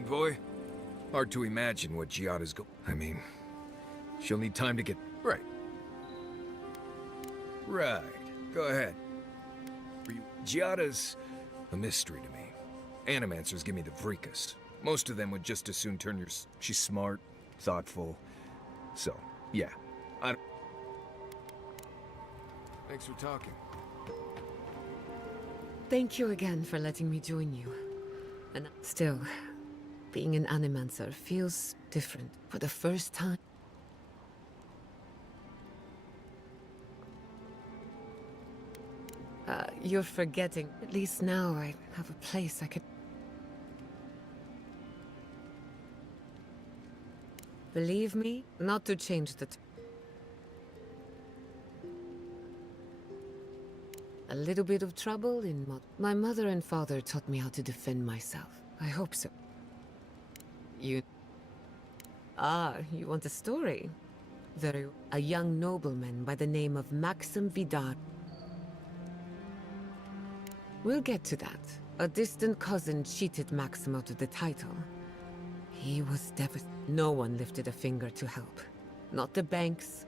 Envoy? Hard to imagine what Giada's I mean, she'll need time to get... Right. Right. Go ahead. Giada's a mystery to me. Animancers give me the freakest. Most of them would just as soon turn your... She's smart, thoughtful. So, yeah. Thanks for talking. Thank you again for letting me join you. And still, being an Animancer feels different for the first time. You're forgetting. At least now I have a place I could... Believe me, not to change the... A little bit of trouble in my mother and father taught me how to defend myself. I hope so. You... Ah, you want a story? A young nobleman by the name of Maxim Vidar. We'll get to that. A distant cousin cheated Maxim out of the title. He was devastated. No one lifted a finger to help. Not the banks.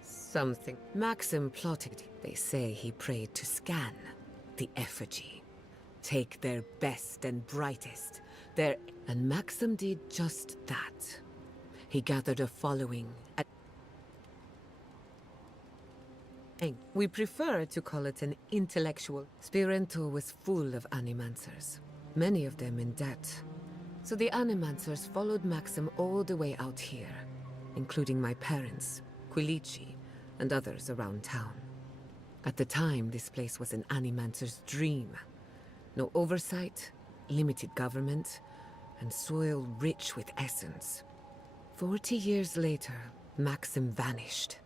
Something. Maxim plotted. They say he prayed to scan the effigy. Take their best and brightest. And Maxim did just that. He gathered a following. We prefer to call it an intellectual. Spirento was full of Animancers. Many of them in debt. So the Animancers followed Maxim all the way out here, including my parents, Quilici, and others around town. At the time, this place was an Animancer's dream. No oversight, limited government, and soil rich with essence. 40 years later, Maxim vanished.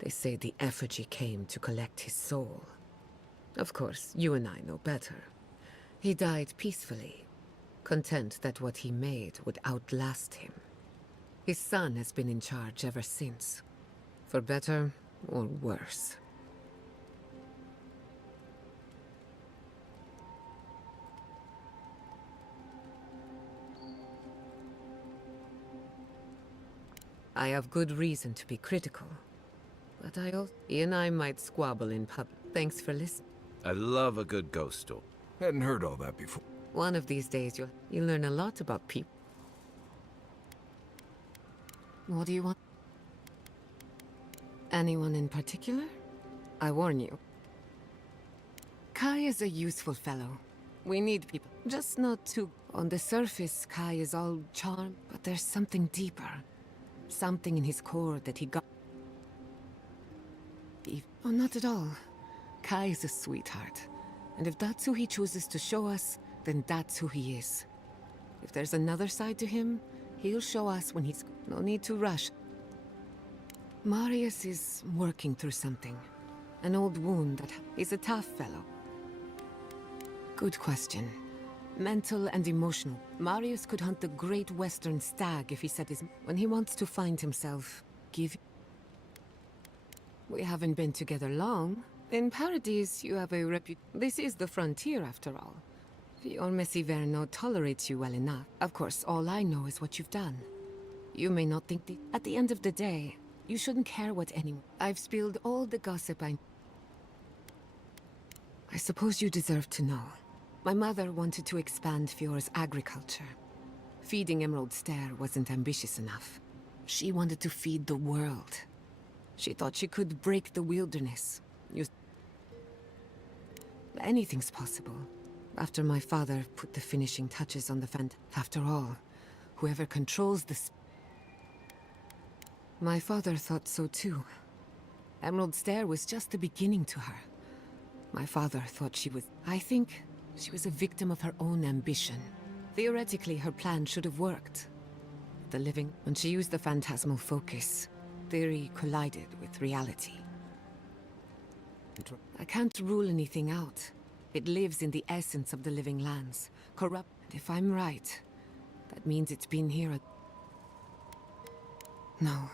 They say the effigy came to collect his soul. Of course, you and I know better. He died peacefully, content that what he made would outlast him. His son has been in charge ever since, for better or worse. I have good reason to be critical. But he and I might squabble in public. Thanks for listening. I love a good ghost story. Hadn't heard all that before. One of these days, you'll learn a lot about people. What do you want? Anyone in particular? I warn you. Kai is a useful fellow. We need people. Just not too... On the surface, Kai is all charm, but there's something deeper. Something in his core that he got... Oh, not at all. Kai is a sweetheart. And if that's who he chooses to show us, then that's who he is. If there's another side to him, he'll show us when he's... No need to rush. Marius is working through something. An old wound that... He's a tough fellow. Good question. Mental and emotional. Marius could hunt the great western stag if he set his... When he wants to find himself, give... We haven't been together long. In Paradise, you have a This is the frontier, after all. Your Messi Verno tolerates you well enough. Of course, all I know is what you've done. You may not think At the end of the day, you shouldn't care what anyone... I've spilled all the gossip I suppose you deserve to know. My mother wanted to expand Fiore's agriculture. Feeding Emerald Stair wasn't ambitious enough. She wanted to feed the world. She thought she could break the wilderness. Anything's possible. After my father put the finishing touches on the After all, whoever controls this... My father thought so too. Emerald Stair was just the beginning to her. My father thought she was... I think she was a victim of her own ambition. Theoretically, her plan should have worked. The living... When she used the phantasmal focus, theory collided with reality. I can't rule anything out. It lives in the essence of the living lands. Corrupt. If I'm right, that means it's been here No.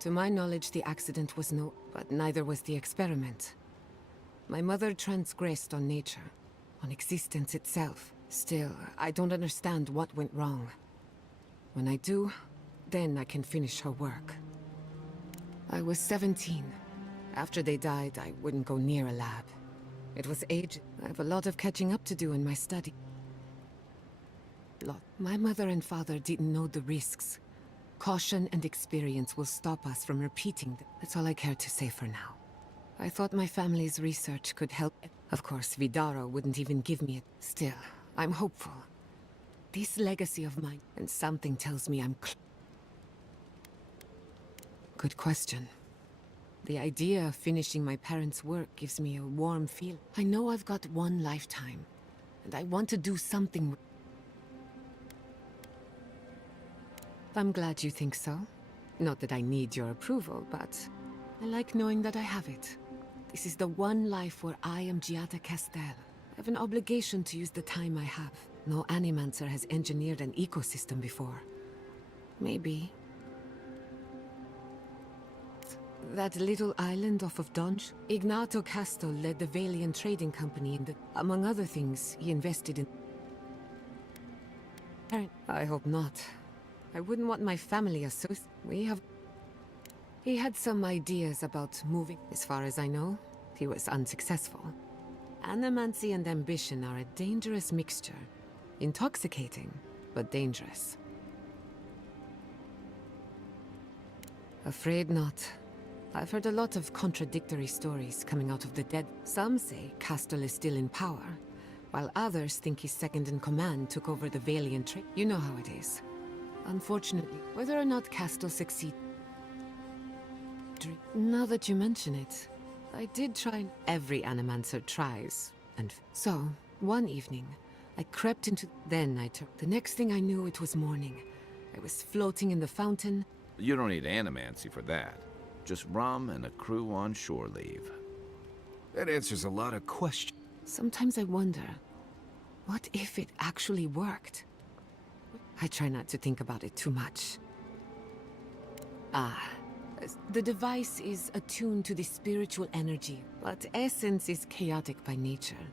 To my knowledge, the accident was but neither was the experiment. My mother transgressed on nature, on existence itself. Still, I don't understand what went wrong. When I do, then I can finish her work. I was 17. After they died, I wouldn't go near a lab. It was age. I have a lot of catching up to do in my study. My mother and father didn't know the risks. Caution and experience will stop us from repeating them. That's all I care to say for now. I thought my family's research could help. Of course, Vidaro wouldn't even give me it. Still, I'm hopeful. This legacy of mine, and something tells me I'm Good question. The idea of finishing my parents' work gives me a warm feel. I know I've got one lifetime, and I want to do something with. I'm glad you think so. Not that I need your approval, but I like knowing that I have it. This is the one life where I am Giada Castel. I have an obligation to use the time I have. No Animancer has engineered an ecosystem before. Maybe. That little island off of Donj? Ignato Casto led the Valiant Trading Company and, among other things, he invested in... I hope not. I wouldn't want my family associated. He had some ideas about moving. As far as I know, he was unsuccessful. Animancy and ambition are a dangerous mixture. Intoxicating, but dangerous. Afraid not. I've heard a lot of contradictory stories coming out of the dead. Some say Castle is still in power, while others think his second in command took over the Valiant Trade. You know how it is. Unfortunately, whether or not Castle succeeds... Now that you mention it, I did try. Every Animancer tries, and so, one evening, I crept into... Then I took... The next thing I knew, it was morning. I was floating in the fountain. You don't need animancy for that. Just rum and a crew on shore leave. That answers a lot of questions. Sometimes I wonder, what if it actually worked? I try not to think about it too much. The device is attuned to the spiritual energy, but essence is chaotic by nature.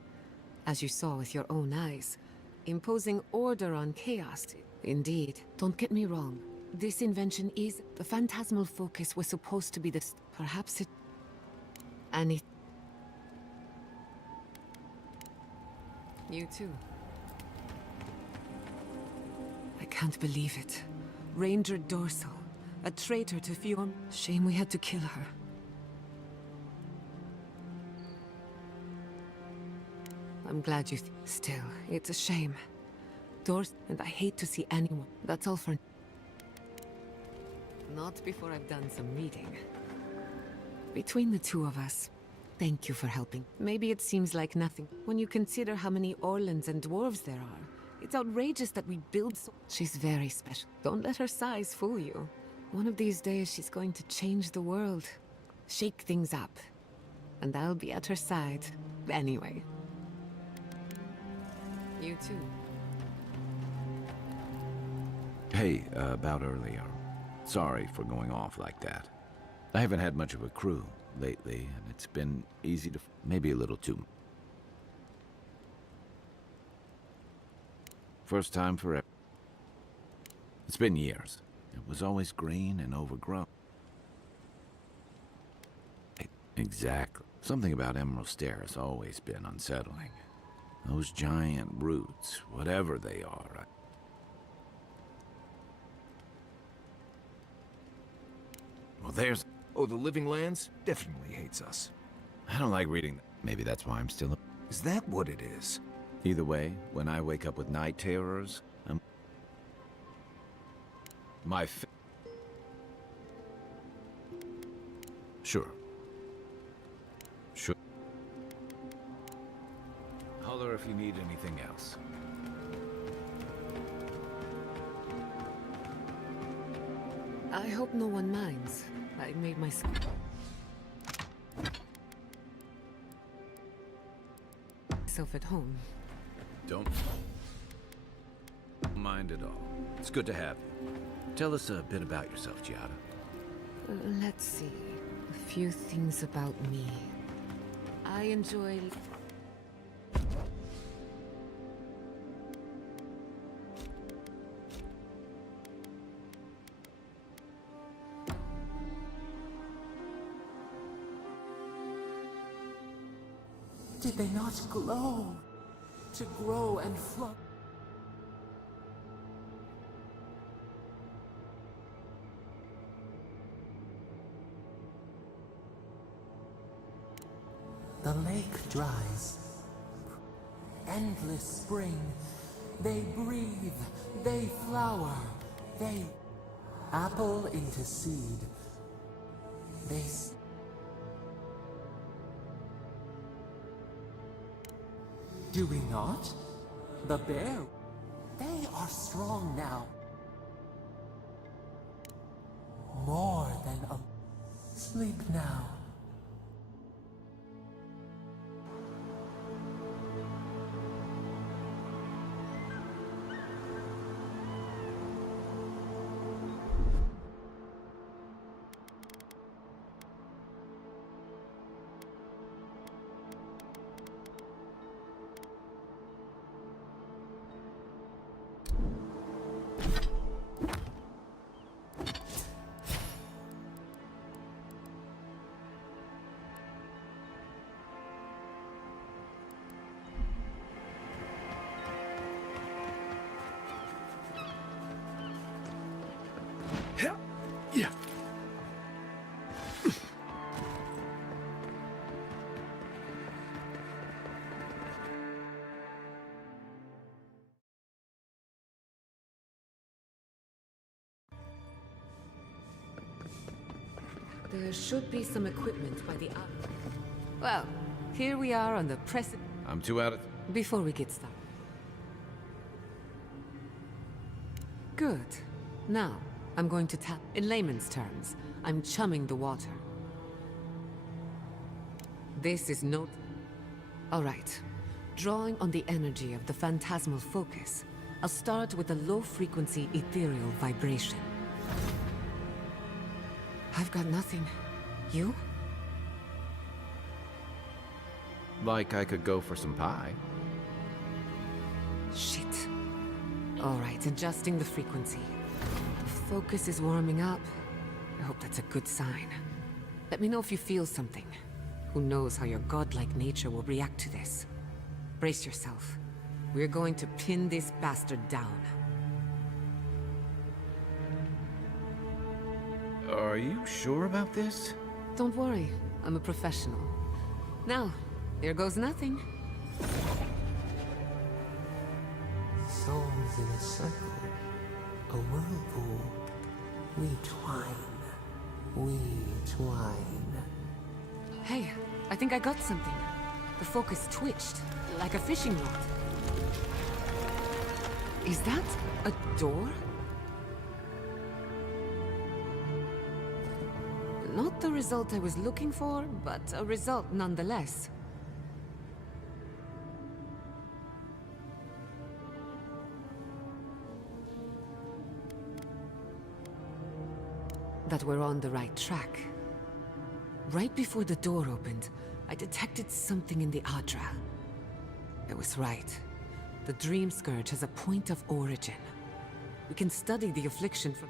As you saw with your own eyes, imposing order on chaos. Indeed, don't get me wrong. This invention is... The phantasmal focus was supposed to be the... Perhaps it... And it... You too. I can't believe it. Ranger Dorsal. A traitor to Fjorm. Shame we had to kill her. I'm glad you... Still, it's a shame. And I hate to see anyone. That's all for... Not before I've done some reading. Between the two of us, thank you for helping. Maybe it seems like nothing when you consider how many Orlans and dwarves there are. It's outrageous that we build so... She's very special. Don't let her size fool you. One of these days she's going to change the world. Shake things up. And I'll be at her side. Anyway. You too. Hey, about earlier. Sorry for going off like that. I haven't had much of a crew lately, and it's been easy to... maybe a little too... First time forever. It's been years. It was always green and overgrown. Exactly. Something about Emerald Stair has always been unsettling. Those giant roots, whatever they are. Well, there's... Oh, the Living Lands definitely hates us. I don't like reading... Maybe that's why I'm still... Is that what it is? Either way, when I wake up with night terrors, I'm... Sure. Sure. Holler if you need anything else. I hope no one minds. I made myself... at home. Don't mind at all. It's good to have you. Tell us a bit about yourself, Giada. Let's see. A few things about me. I enjoy... Did they not glow? To grow and flow. The lake dries. Endless spring. They breathe. They flower. They apple into seed. They do we not? The bear. They are strong now. More than a sleep now. Yeah. There should be some equipment by the out. Well, here we are on the precipice. I'm too out of... Before we get started. Good. Now, I'm going to tap. In layman's terms, I'm chumming the water. This is no... Alright. Drawing on the energy of the phantasmal focus, I'll start with a low-frequency ethereal vibration. I've got nothing. You? Like I could go for some pie. Shit. Alright, adjusting the frequency. The focus is warming up. I hope that's a good sign. Let me know if you feel something. Who knows how your godlike nature will react to this. Brace yourself. We're going to pin this bastard down. Are you sure about this? Don't worry, I'm a professional. Now, here goes nothing. Souls in a circle, a whirlpool. We twine. We twine. Hey, I think I got something. The focus twitched, like a fishing rod. Is that a door? Not the result I was looking for, but a result nonetheless. That we're on the right track. Right before the door opened, I detected something in the Adra. I was right. The Dream Scourge has a point of origin. We can study the affliction from...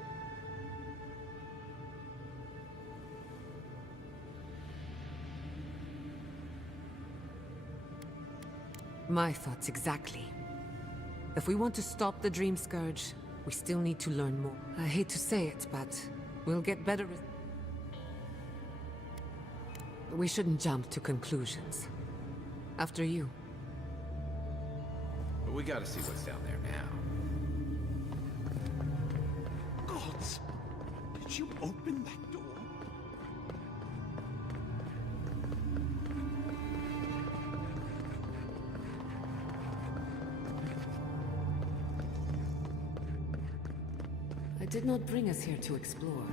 My thoughts exactly. If we want to stop the Dream Scourge, we still need to learn more. I hate to say it, but we'll get better... We shouldn't jump to conclusions. After you. But we gotta see what's down there now. Gods! Did you open that door? I did not bring us here to explore.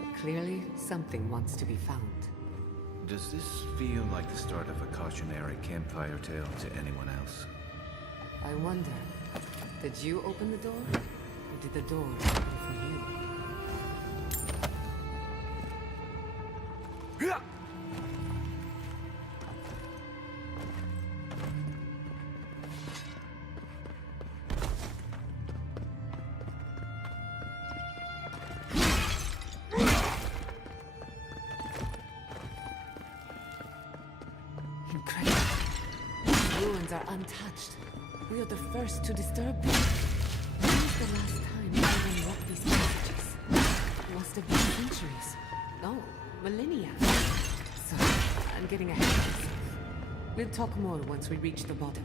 But clearly, something wants to be found. Does this feel like the start of a cautionary campfire tale to anyone else? I wonder, did you open the door? Or did the door open for you? lands are untouched. We are the first to disturb them. When was the last time anyone walked these passages? It must have been centuries. No, millennia. Sorry, I'm getting ahead of myself. We'll talk more once we reach the bottom.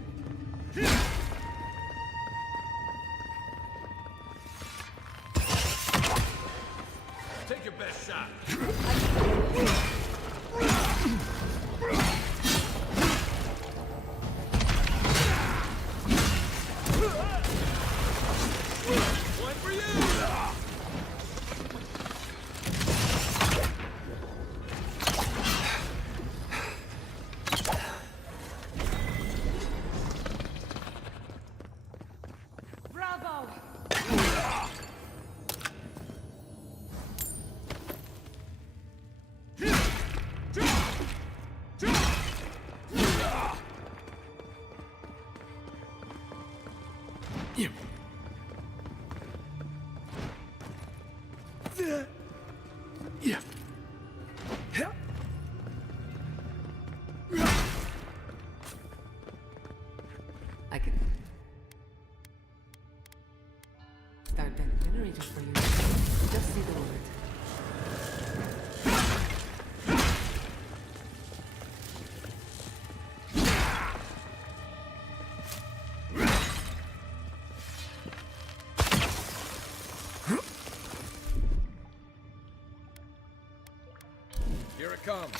Take your best shot. One for you! Bravo! I can start that generator for you. Just say the word. Here it comes.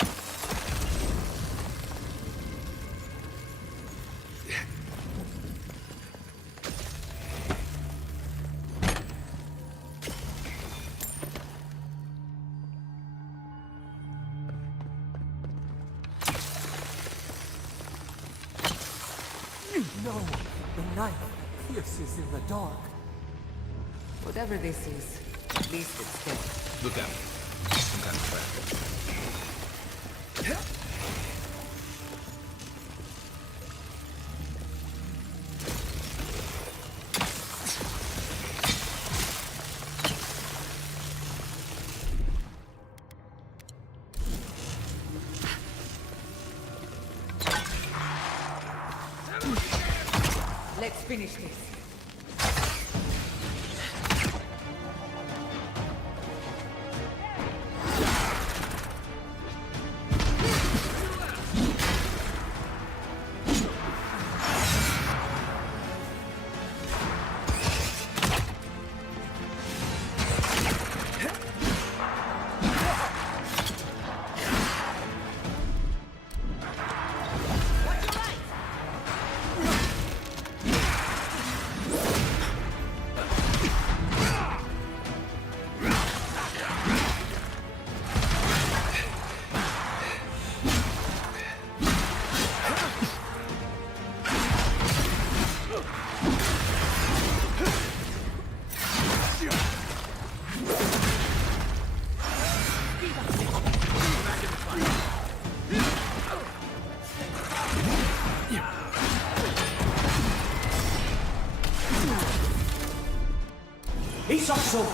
No, the knife pierces in the dark. Whatever this is, at least it's dead. Look out. Some kind of trap. Let's finish this. 있었소.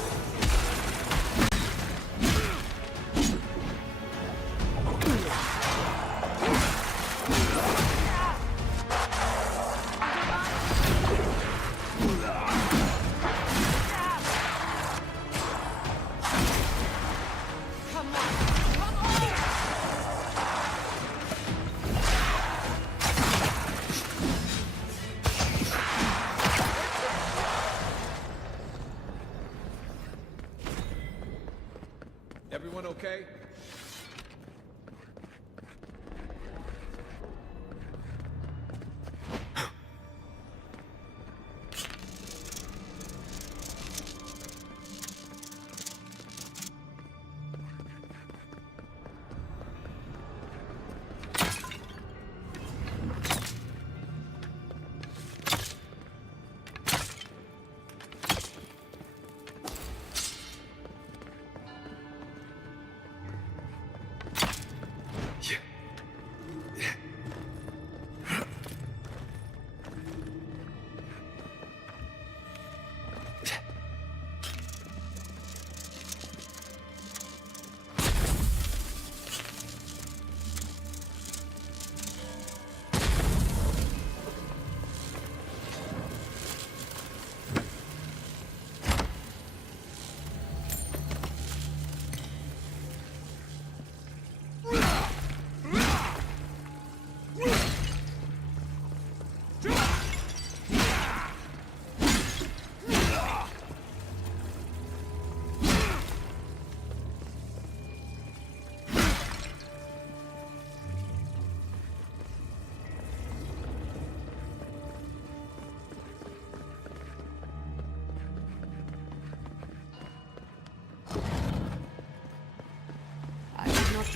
Everyone okay?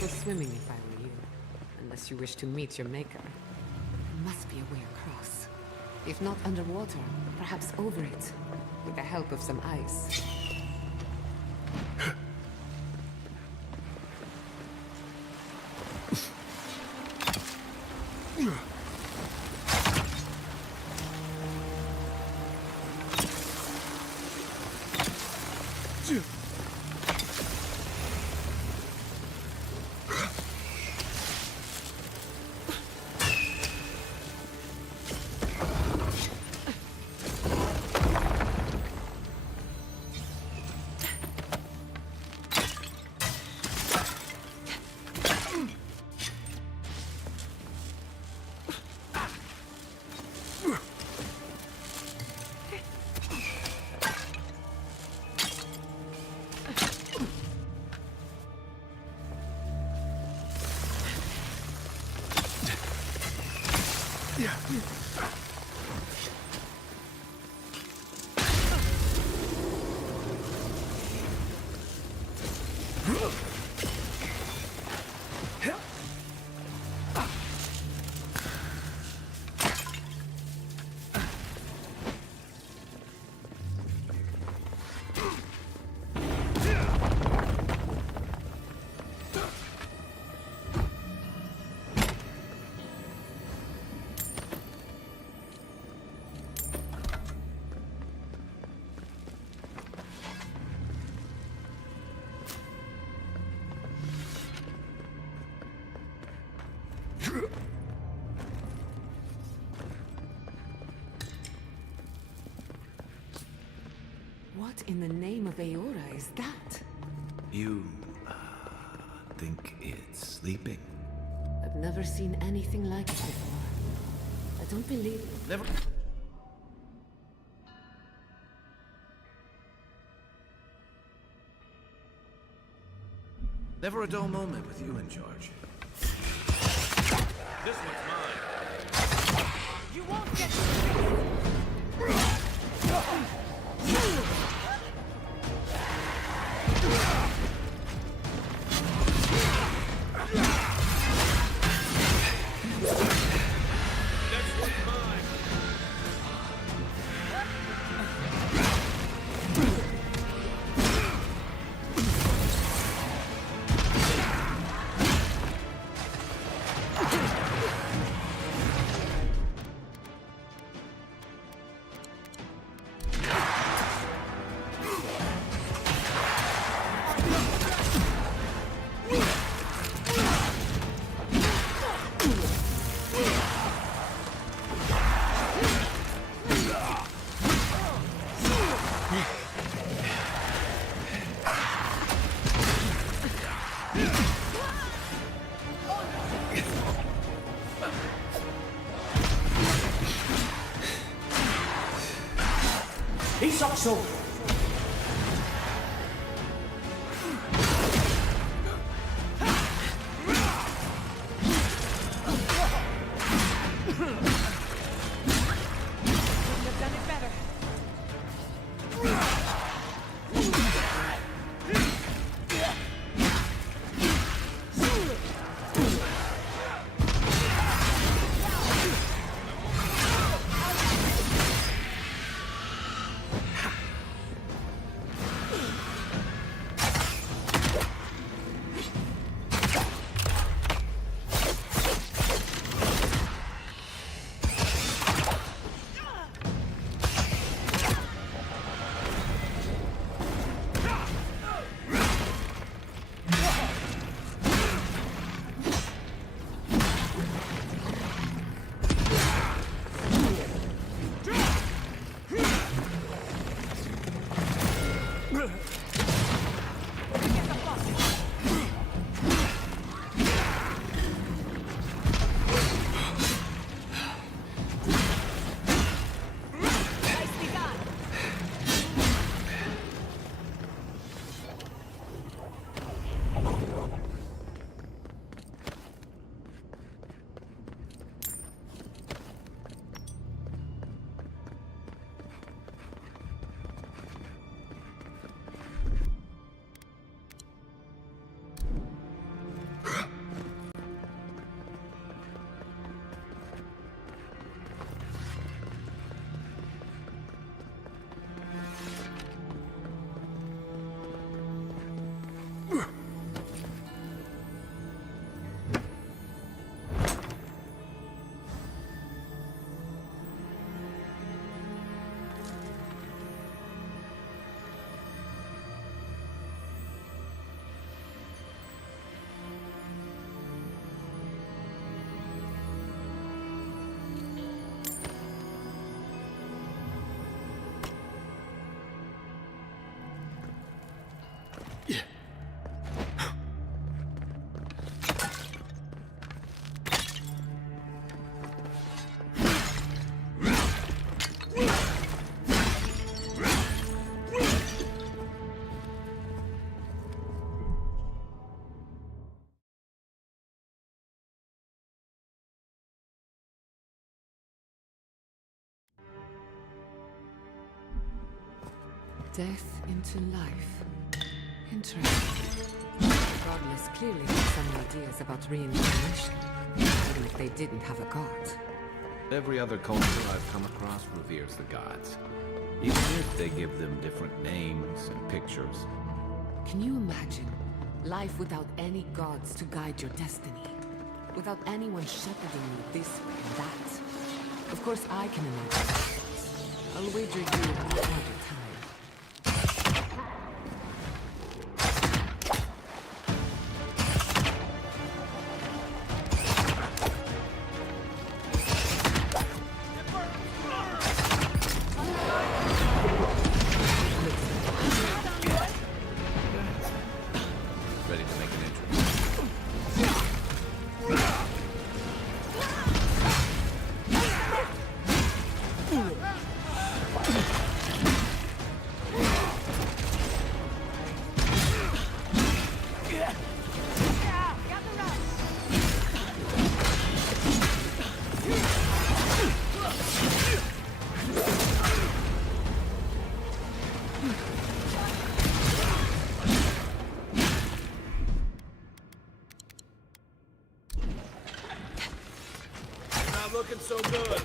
careful swimming if I were you. Unless you wish to meet your maker. There must be a way across. If not underwater, perhaps over it. With the help of some ice. What in the name of Aora is that? You, think it's sleeping? I've never seen anything like it before. I don't believe... Never... Never a dull moment with you in charge. This one's mine. You won't get Next one's mine. So have done it better. Death into life. Interesting. Godless clearly have some ideas about reincarnation, even if they didn't have a god. Every other culture I've come across reveres the gods, even if they give them different names and pictures. Can you imagine life without any gods to guide your destiny? Without anyone shepherding you this way and that? Of course I can imagine. I'll wager you another time. Ready to make an entrance. Not looking so good.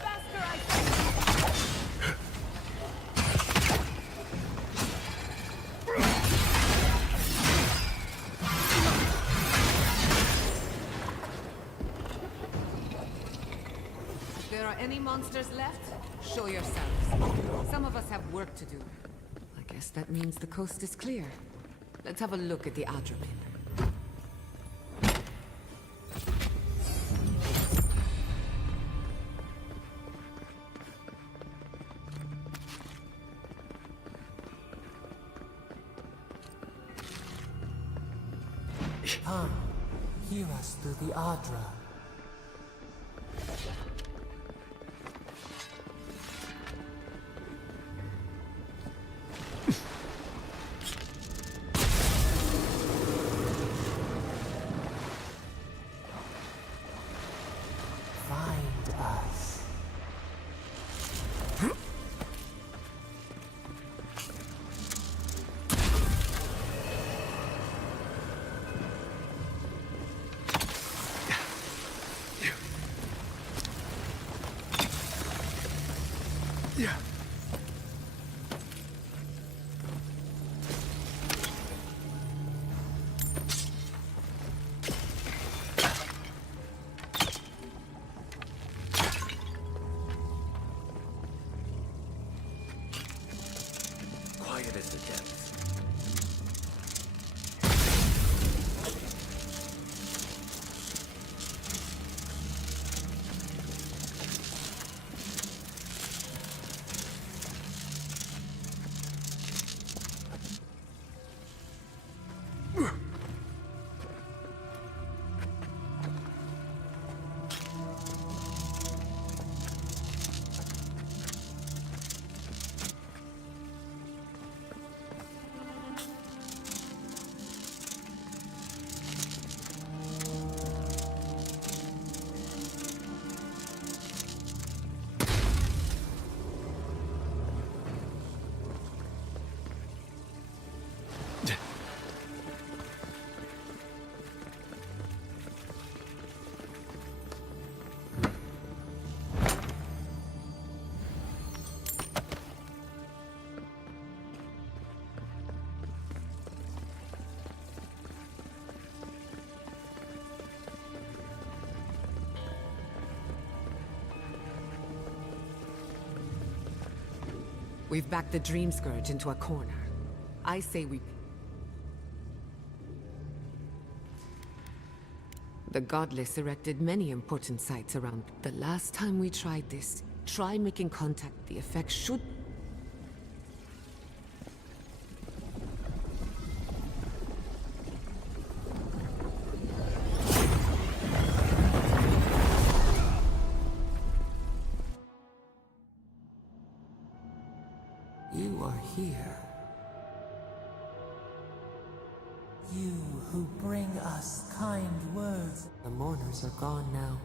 Faster, I say! If there are any monsters left, show yourselves. Some of us have work to do. I guess that means the coast is clear. Let's have a look at the Adromin. Come, hear us through the Adra. Find us. Quiet as the depths. We've backed the Dream Scourge into a corner. I say we... The Godless erected many important sites around. The last time we tried this, try making contact. The effect should... You are here. You who bring us kind words. The mourners are gone now.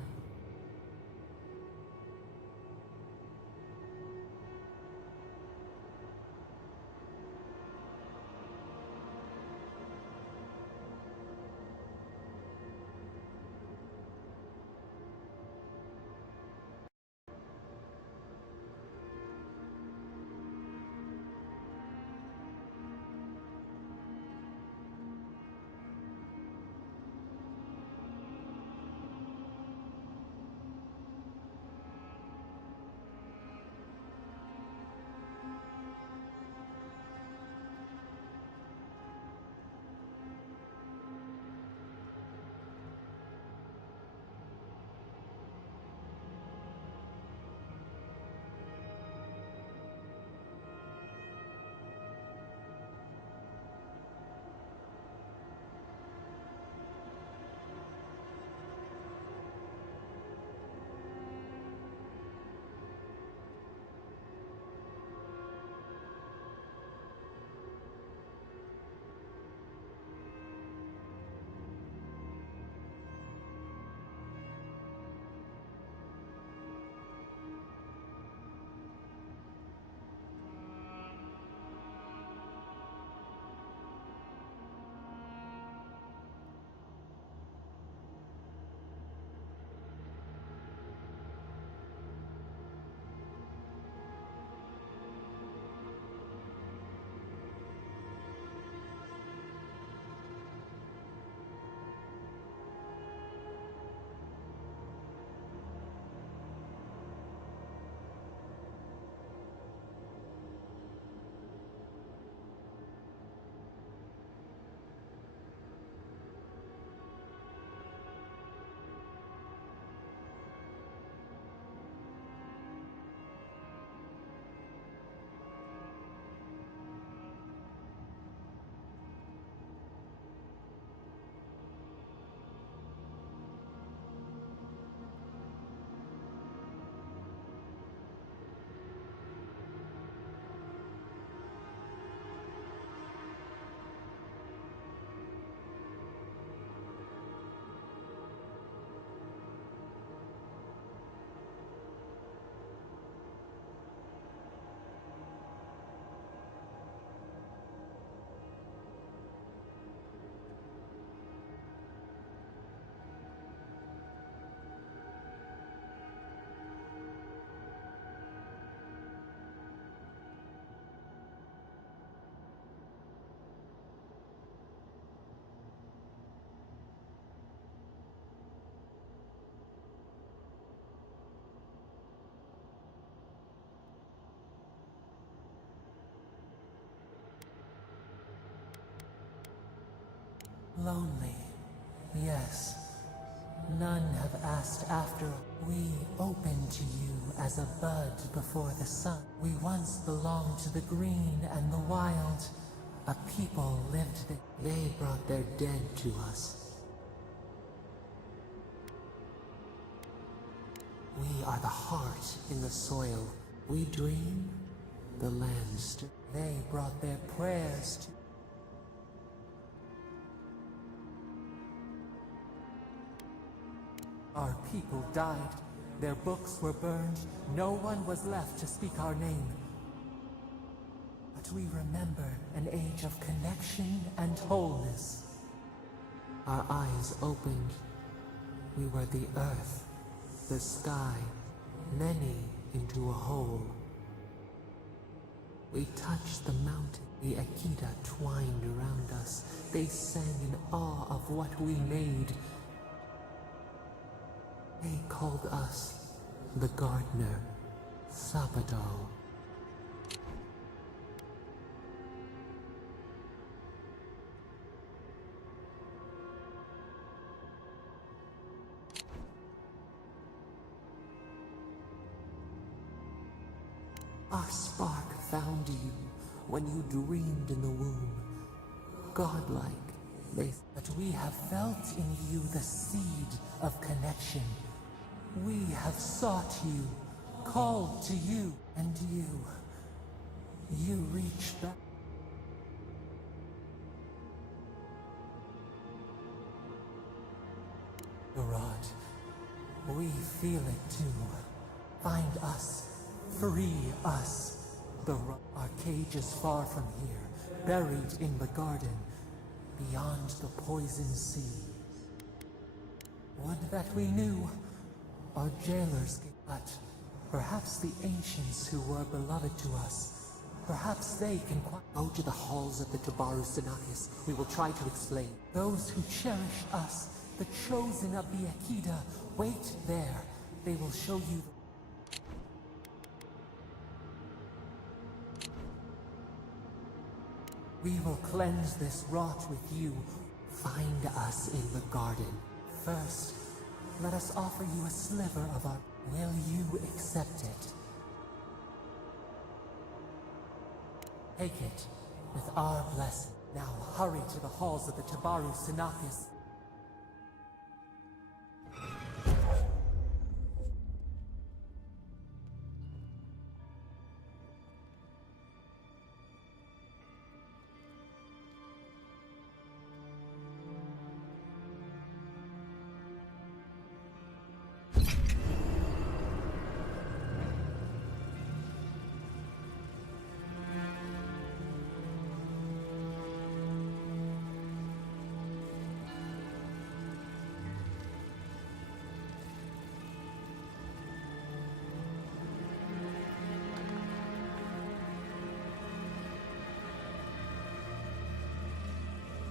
Lonely. Yes. None have asked after. We open to you as a bud before the sun. We once belonged to the green and the wild. A people lived there. They brought their dead to us. We are the heart in the soil. We dream, the land still. They brought their prayers to. Our people died. Their books were burned. No one was left to speak our name. But we remember an age of connection and wholeness. Our eyes opened. We were the earth, the sky, many into a whole. We touched the mountain. The Akita twined around us. They sang in awe of what we made. They called us the gardener, Sabado. Our spark found you when you dreamed in the womb. Godlike, but we have felt in you the seed of connection. We have sought you, called to you, and you reached back. The rod, we feel it too. Find us, free us. Our cage is far from here, buried in the garden, beyond the poison sea. Would that we knew. Our jailers, but perhaps the ancients who were beloved to us, perhaps they can go to the halls of the Tabaru Sinakis. We will try to explain. Those who cherish us, the chosen of the Akita, wait there. They will show you the We will cleanse this rot with you. Find us in the garden. First, let us offer you a sliver of our... Will you accept it? Take it with our blessing. Now hurry to the halls of the Tabaru Sinakis.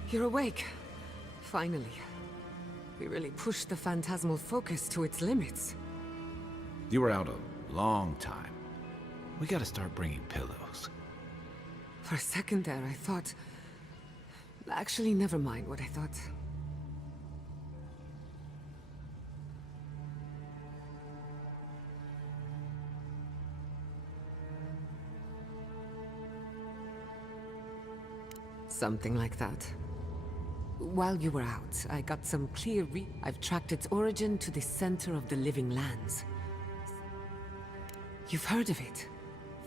You're awake. Finally. We really pushed the phantasmal focus to its limits. You were out a long time. We gotta start bringing pillows. For a second there, I thought... Actually, never mind what I thought. Something like that. While you were out, I got some clear I've tracked its origin to the center of the living lands. You've heard of it?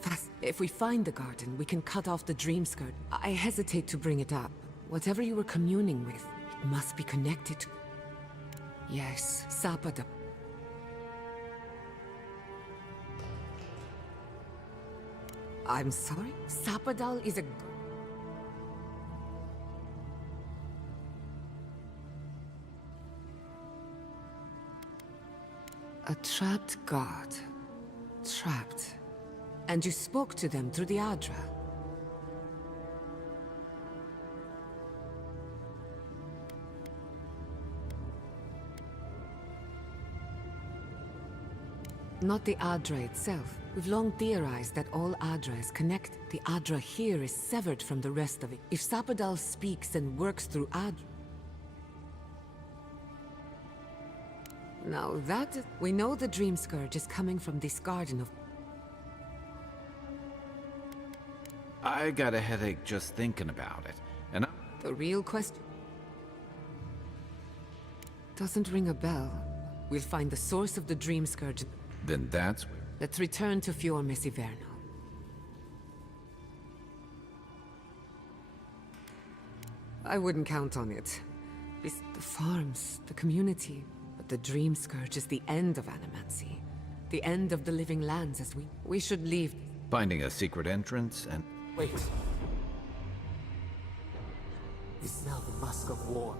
Fast. If we find the garden, we can cut off the dream skirt. I hesitate to bring it up. Whatever you were communing with, it must be connected to... Yes, Sapada. I'm sorry? Sapadal is a... A trapped god. Trapped. And you spoke to them through the Adra. Not the Adra itself. We've long theorized that all Adra is connected. The Adra here is severed from the rest of it. If Sapadal speaks and works through Adra... Now that... We know the Dream Scourge is coming from this garden of... I got a headache just thinking about it. And The real question... Doesn't ring a bell. We'll find the source of the Dream Scourge. then that's... Let's return to Fior Messiverno. I wouldn't count on it. It's the farms, the community. But the Dream Scourge is the end of Animancy. The end of the living lands as we should leave. Finding a secret entrance and... Wait. We smell the musk of war.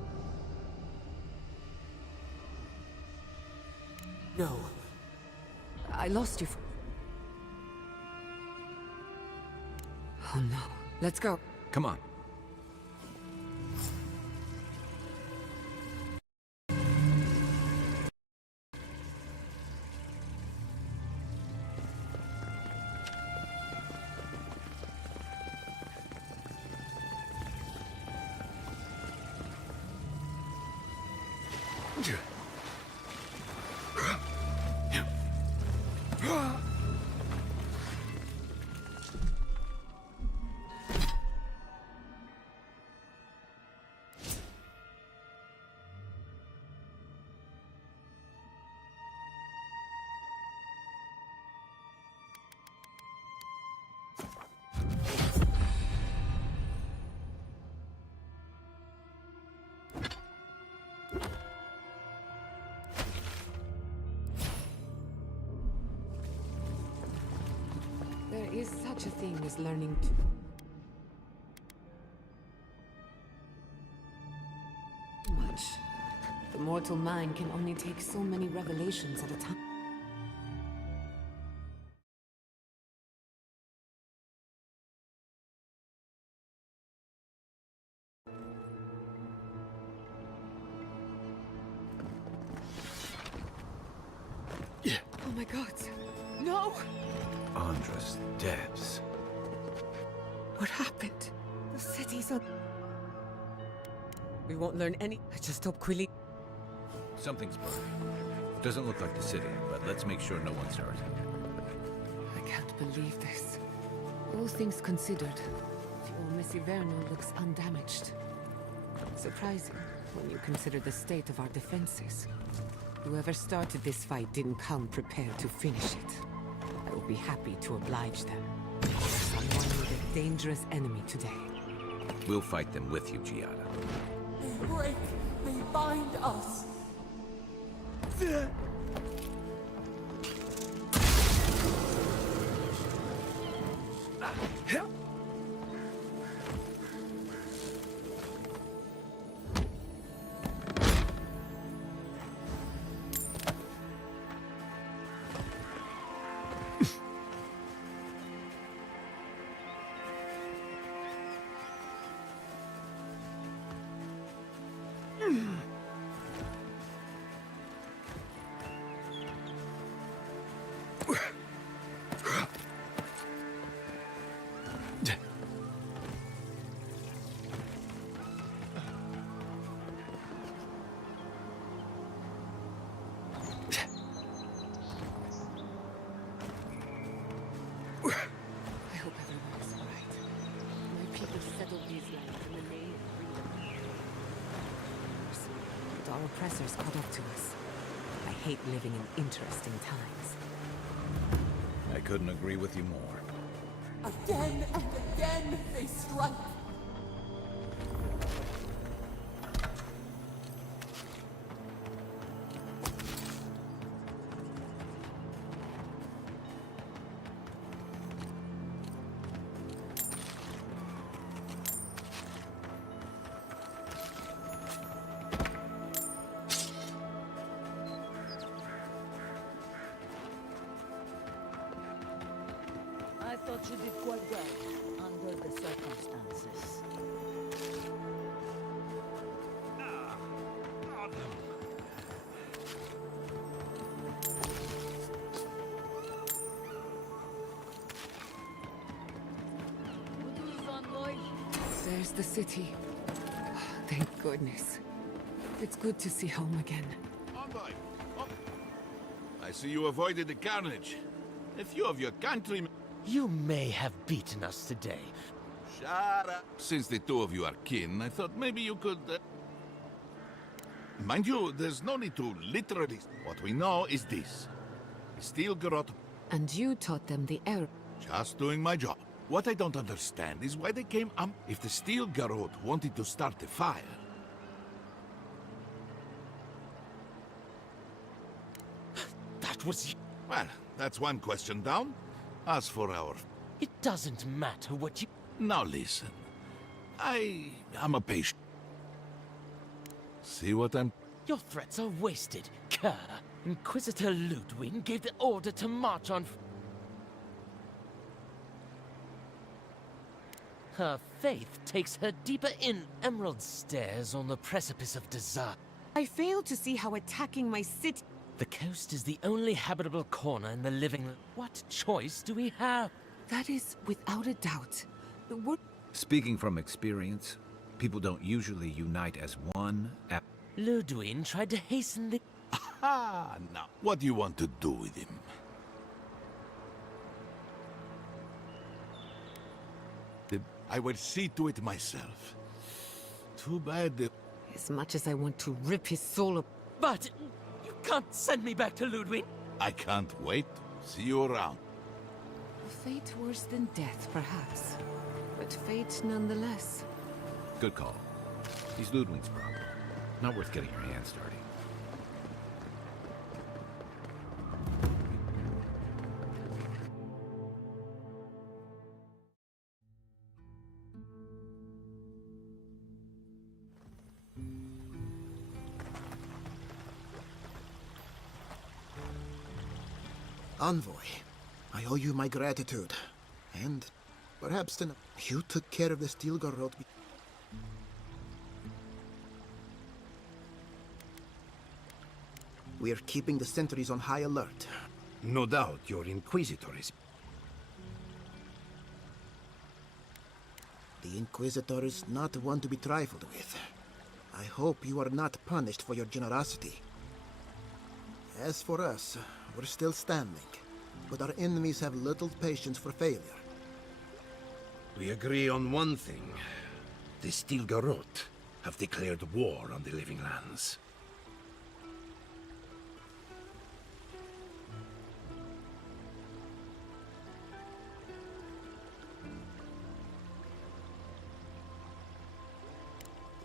No. I lost you. Oh no. Let's go. Come on. There is such a thing as learning too much. The mortal mind can only take so many revelations at a time. Oh my god. No! Andra's debts. What happened? The city's on... We won't learn any... I just hope Quilly... Something's burning. Doesn't look like the city, but let's make sure no one's hurt. I can't believe this. All things considered, Fior Messiverno looks undamaged. Surprising, when you consider the state of our defenses. Whoever started this fight didn't come prepared to finish it. I will be happy to oblige them. Someone with a dangerous enemy today. We'll fight them with you, Giada. They break. They bind us. I hope everyone is alright. My people settled these lands in the name of freedom. But our oppressors caught up to us. I hate living in interesting times. I couldn't agree with you more. Again and again they strike. I thought you did quite well, under the circumstances. There's the city. Thank goodness. It's good to see home again. I see you avoided the carnage. A few of your countrymen... You may have beaten us today. Shut up. Since the two of you are kin, I thought maybe you could... Mind you, there's no need to literally... What we know is this. The steel garrote... And you taught them the error. Just doing my job. What I don't understand is why they came if the steel garrote wanted to start a fire. That was... Well, that's one question down. As for our... It doesn't matter what you... Now listen. I'm a patient. See what I'm... Your threats are wasted, Kerr. Inquisitor Ludwig gave the order to march on... Her faith takes her deeper in Emerald Stairs on the precipice of desire. I fail to see how attacking my city... The coast is the only habitable corner in the living... What choice do we have? That is, without a doubt, the word... Speaking from experience, people don't usually unite as one. Ludwig tried to hasten the... Ah, now, what do you want to do with him? I will see to it myself. Too bad the... As much as I want to rip his soul up... But you can't send me back to Ludwig. I can't wait. See you around. A fate worse than death, perhaps. But fate nonetheless. Good call. He's Ludwig's problem. Not worth getting your hands dirty. Envoy, I owe you my gratitude. And perhaps then you took care of the steel garrote. We're keeping the sentries on high alert. No doubt your Inquisitor is... The Inquisitor is not one to be trifled with. I hope you are not punished for your generosity. As for us, we're still standing, but our enemies have little patience for failure. We agree on one thing. The Steel Garrote have declared war on the Living Lands.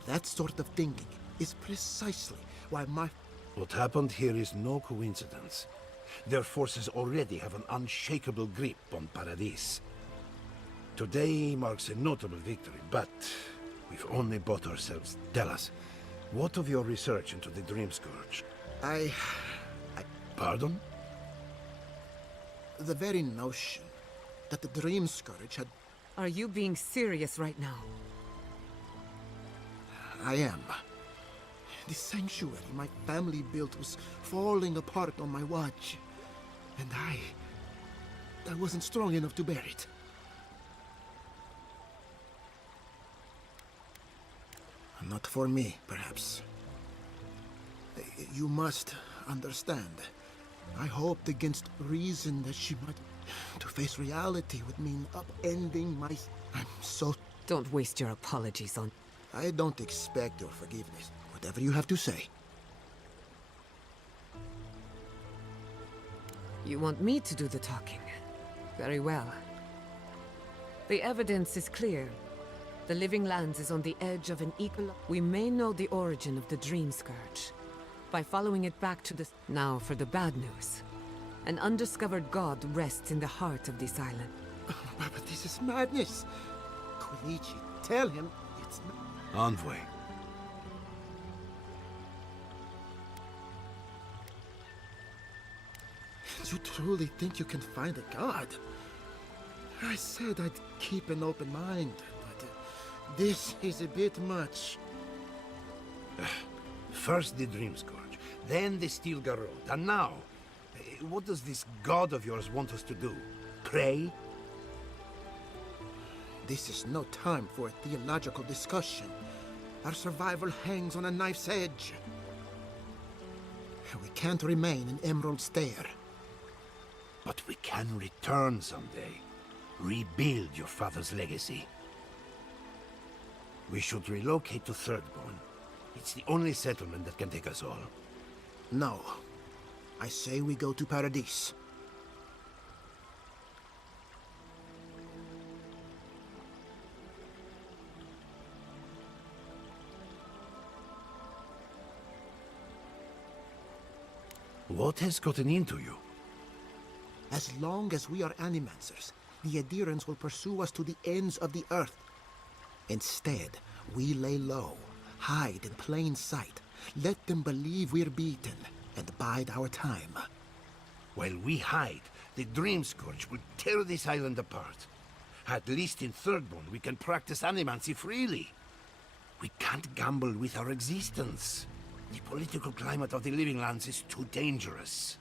That sort of thinking is precisely why my... What happened here is no coincidence. Their forces already have an unshakable grip on Paradis. Today marks a notable victory, but we've only bought ourselves. Tell us, what of your research into the Dream Scourge? Pardon? The very notion that the Dream Scourge had... Are you being serious right now? I am. The sanctuary my family built was falling apart on my watch. And I wasn't strong enough to bear it. Not for me, perhaps. You must understand. I hoped against reason that she might... To face reality would mean upending my... I'm so... Don't waste your apologies on... I don't expect your forgiveness. Whatever you have to say. You want me to do the talking? Very well. The evidence is clear. The Living Lands is on the edge of an equal... We may know the origin of the Dream Scourge by following it back to the... Now for the bad news. An undiscovered god rests in the heart of this island. But this is madness. Koichi, tell him it's... Envoy. You truly think you can find a god? I said I'd keep an open mind, but this is a bit much. First the Dream Scourge, then the Steel Garrote, and now, what does this god of yours want us to do? Pray? This is no time for a theological discussion. Our survival hangs on a knife's edge. we can't remain in Emerald Stair. But we can return someday. Rebuild your father's legacy. We should relocate to Thirdborn. It's the only settlement that can take us all. No. I say we go to Paradise. What has gotten into you? As long as we are Animancers, the Adherents will pursue us to the ends of the earth. Instead, we lay low, hide in plain sight, let them believe we're beaten, and bide our time. While we hide, the Dream Scourge will tear this island apart. At least in Thirdborn, we can practice animancy freely. We can't gamble with our existence. The political climate of the Living Lands is too dangerous.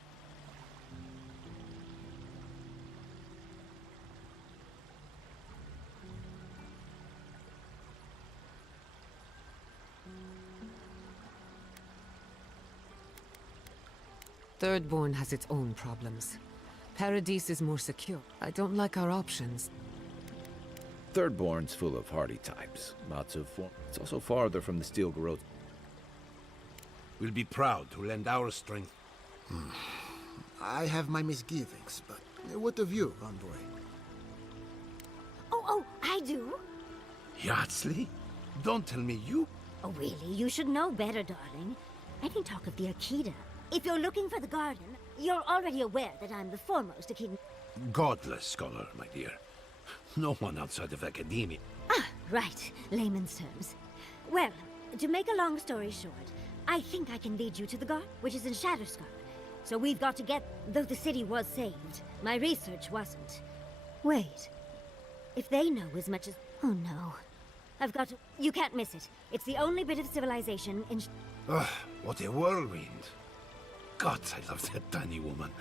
Thirdborn has its own problems. Paradise is more secure. I don't like our options. Thirdborn's full of hardy types. Lots of form. It's also farther from the Steel Growth. We'll be proud to lend our strength. I have my misgivings, but what of you, Envoy? Oh, I do. Yardsley? Don't tell me you... Oh, really? You should know better, darling. I can talk of the Akita. If you're looking for the garden, you're already aware that I'm the foremost Akita. Godless scholar, my dear. No one outside of academia. Ah, right. Layman's terms. Well, to make a long story short, I think I can lead you to the garden, which is in Shatterscar. So we've got to get... Though the city was saved, my research wasn't. Wait. If they know as much as... Oh, no. I've got to... You can't miss it. It's the only bit of civilization in... Ugh, what a whirlwind. God, I love that tiny woman.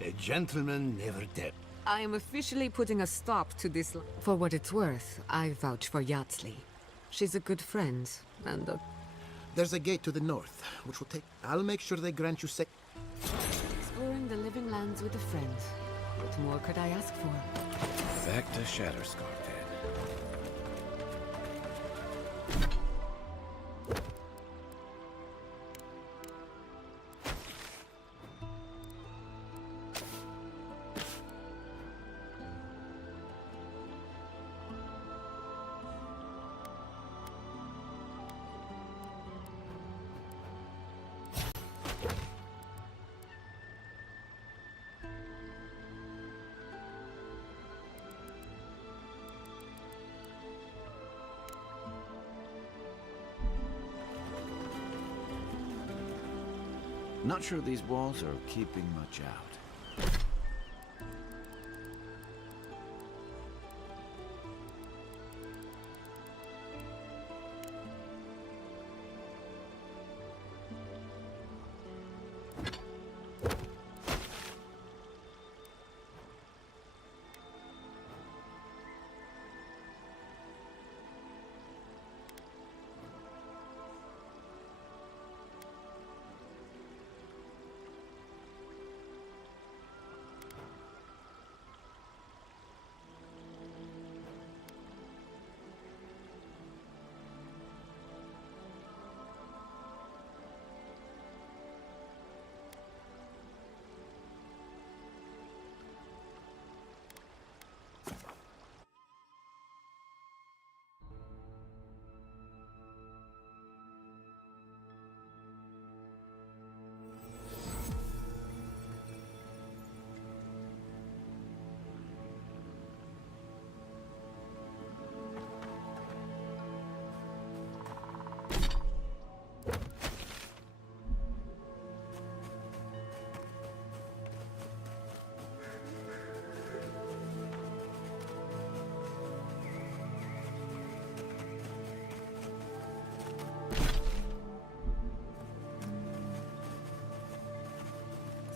A gentleman never dead. I am officially putting a stop to this. For what it's worth, I vouch for Yardsley. She's a good friend, and There's a gate to the north, which will take... I'll make sure they grant you exploring the Living Lands with a friend. What more could I ask for? Back to Shatterscar, then. Not sure these walls are keeping much out.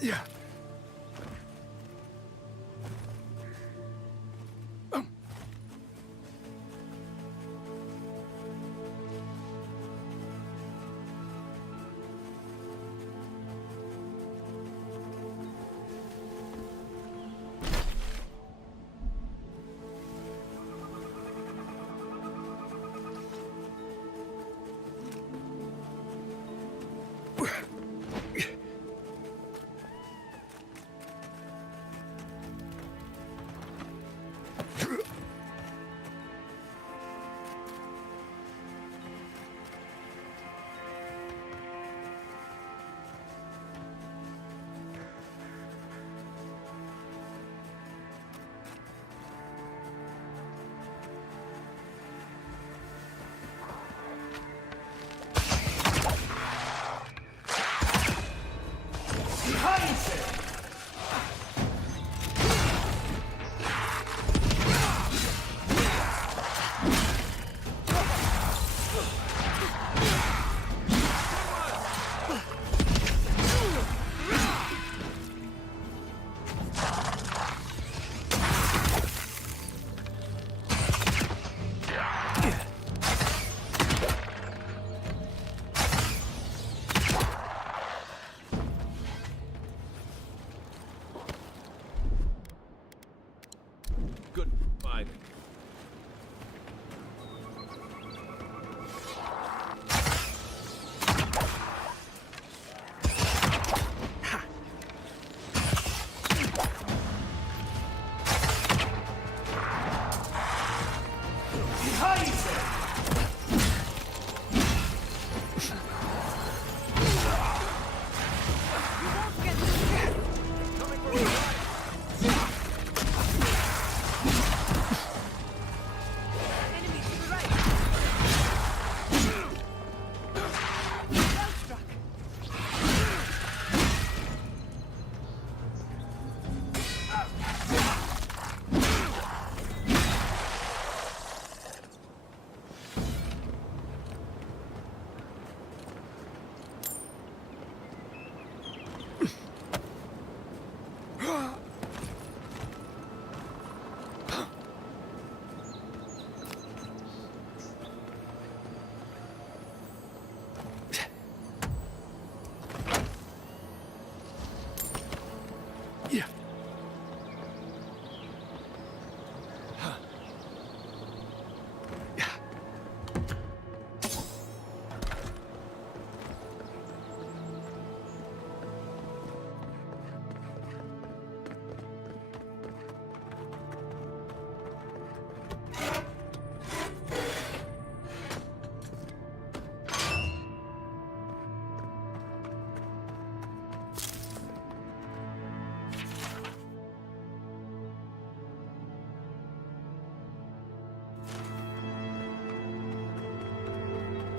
Yeah. Good fighting.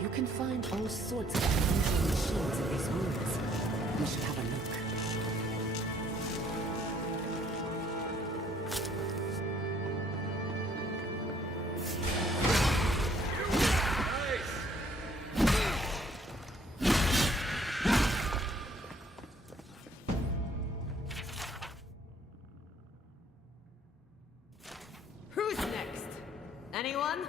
You can find all sorts of unusual machines in these rooms. We should have a look. Who's next? Anyone?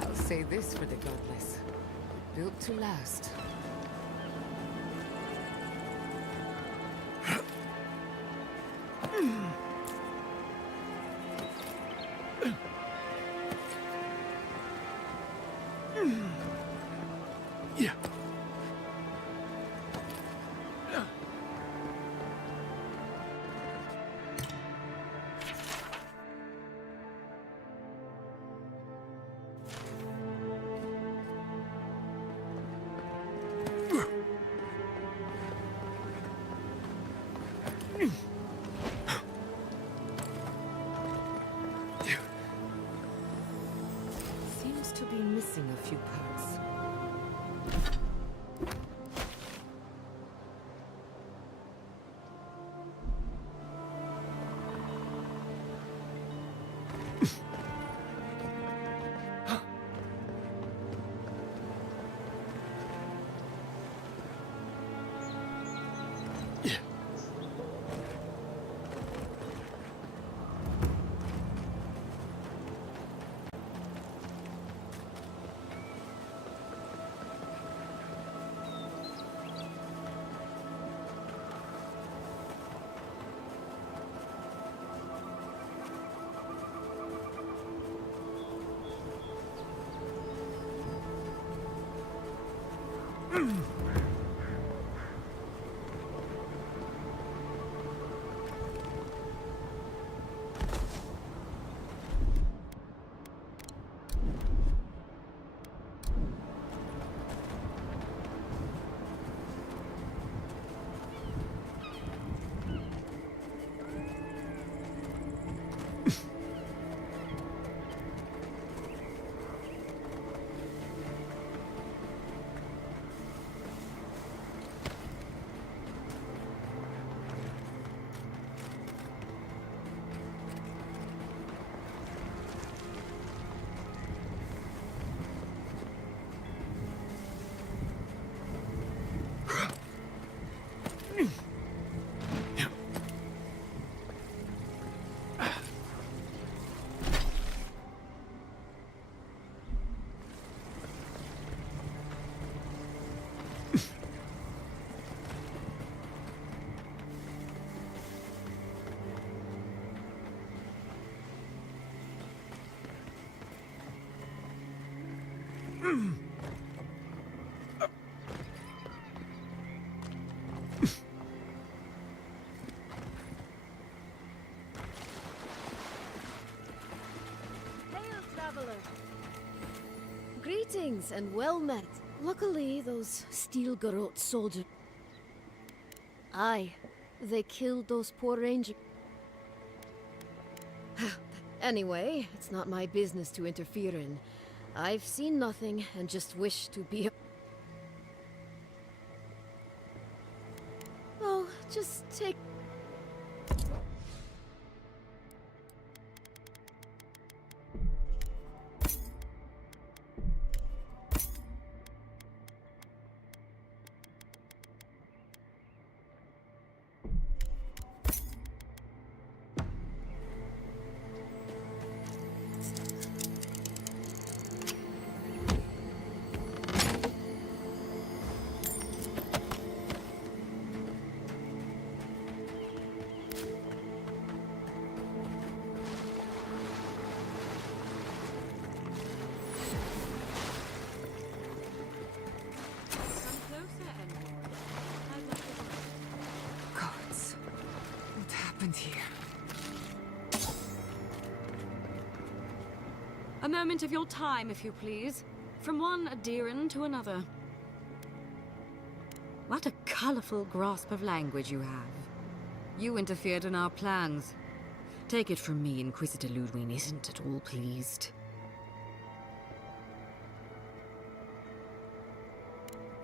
I'll say this for the godless. Built to last. Seems to be missing a few parts. Greetings and well met. Luckily, those Steel Garrote soldiers... Aye, they killed those poor rangers. Anyway, it's not my business to interfere in. I've seen nothing and just wish to be... Oh, just take... Gods, what happened here? A moment of your time, if you please. From one Adiran to another. What a colorful grasp of language you have. You interfered in our plans. Take it from me, Inquisitor Ludwig isn't at all pleased.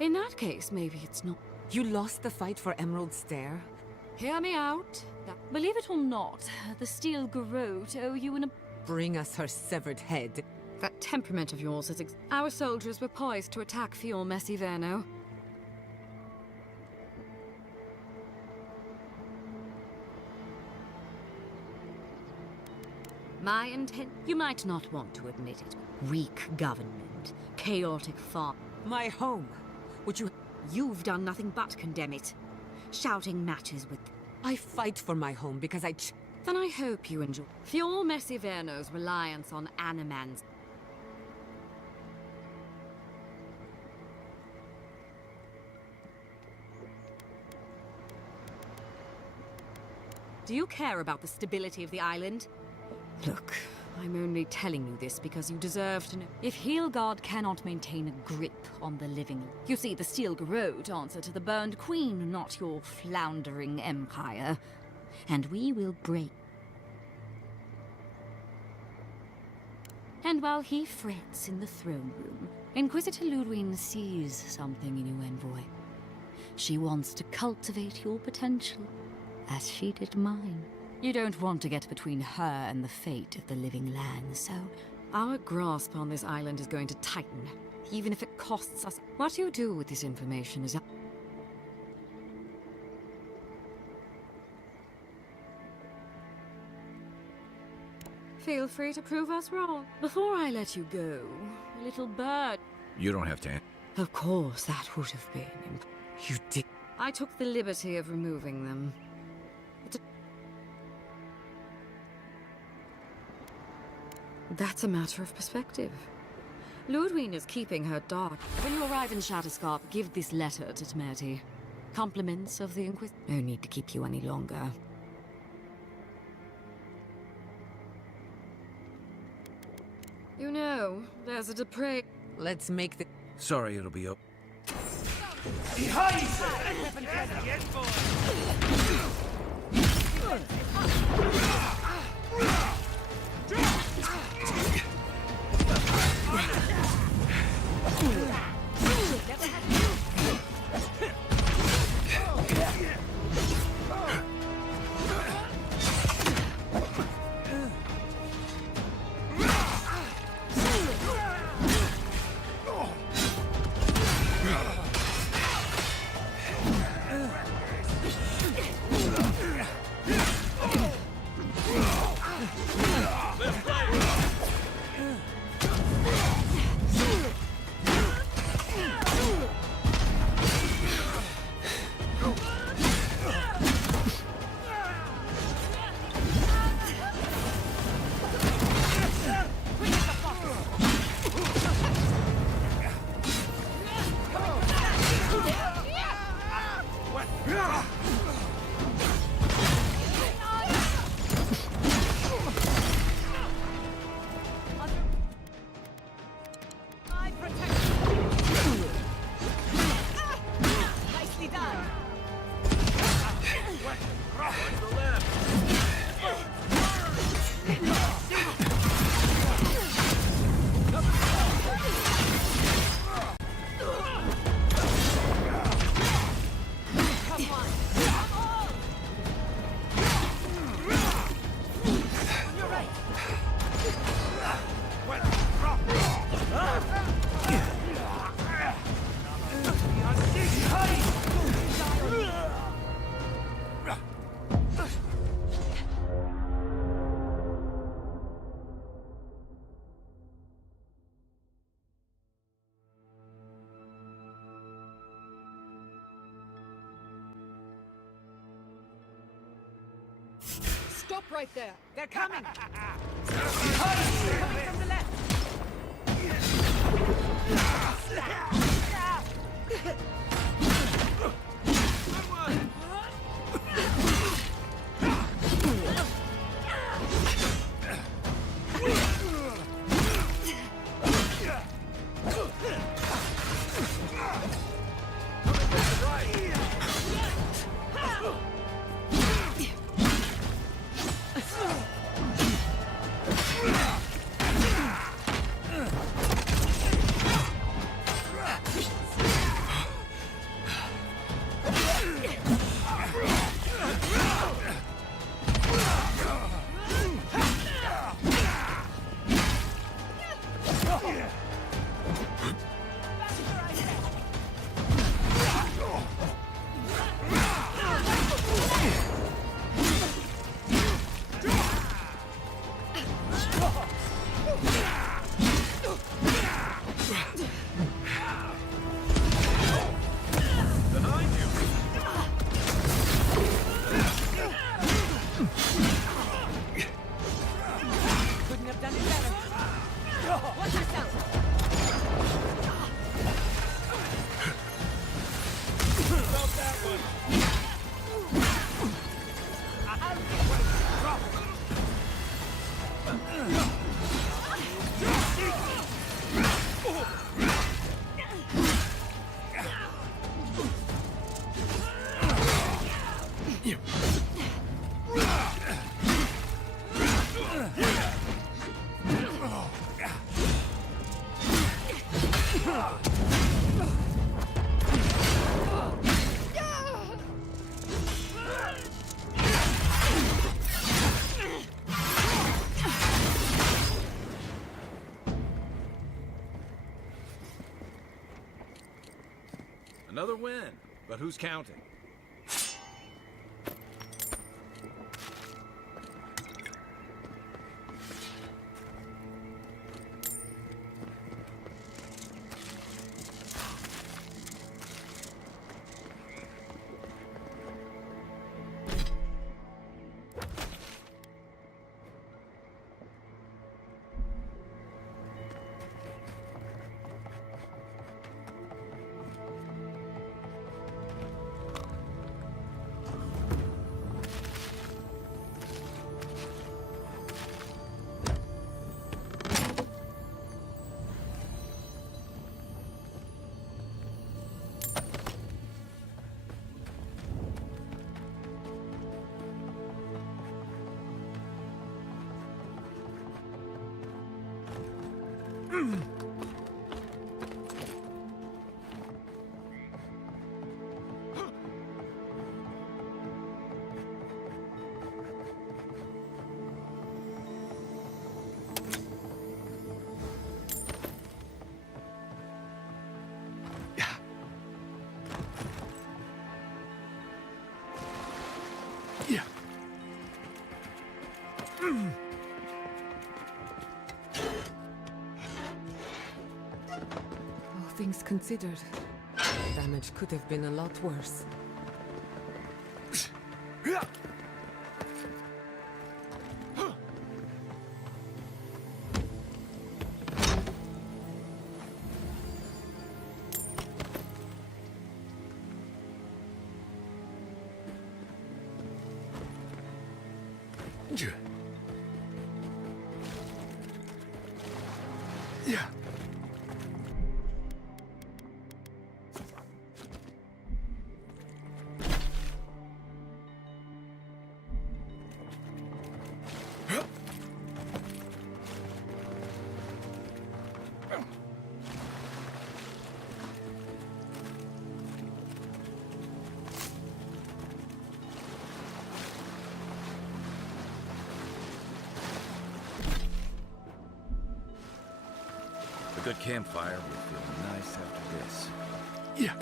In that case, maybe it's not. You lost the fight for Emerald Stair? Hear me out. Believe it or not, the Steel Garrote owe you an... Bring us her severed head. That temperament of yours is... Our soldiers were poised to attack Fior Messiverno. My intent... You might not want to admit it. Weak government. Chaotic farm. My home. Would you... You've done nothing but condemn it. Shouting matches with... I fight for my home because I... Then I hope you enjoy... Fior Messiverno's reliance on animans... Do you care about the stability of the island? Look, I'm only telling you this because you deserve to know. If Heelgard cannot maintain a grip on the living... You see, the Steel Garrote answer to the burned queen, not your floundering empire. And we will break. And while he frets in the throne room, Inquisitor Ludwig sees something in you, envoy. She wants to cultivate your potential, as she did mine. You don't want to get between her and the fate of the living land, so our grasp on this island is going to tighten, even if it costs us. What you do with this information is up. Feel free to prove us wrong. Before I let you go, a little bird... You don't have to... Of course, that would have been... You did... I took the liberty of removing them. That's a matter of perspective. Ludwig is keeping her dark. When you arrive in Shatterscarp, give this letter to Temerity. Compliments of the Inquisitor. No need to keep you any longer. You know, there's a depraved... Let's make the... Sorry, it'll be up. Behind! Stop right there! They're coming! Coming from the left! Another win, but who's counting? All things considered, damage could have been a lot worse. A good campfire will feel nice after this. Yeah.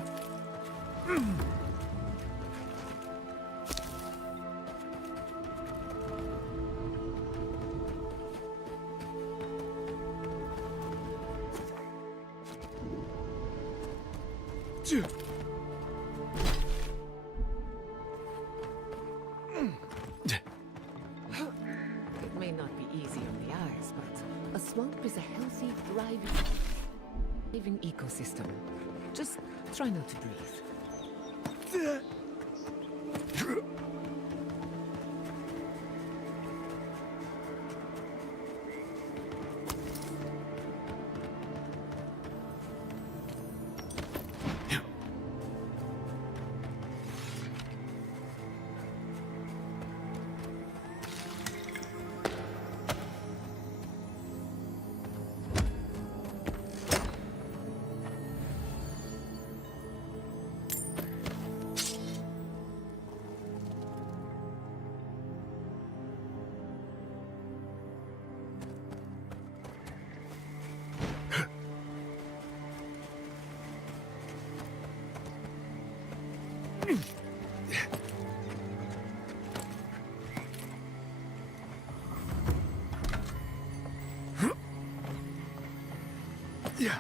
living ecosystem. Just try not to breathe. Yeah.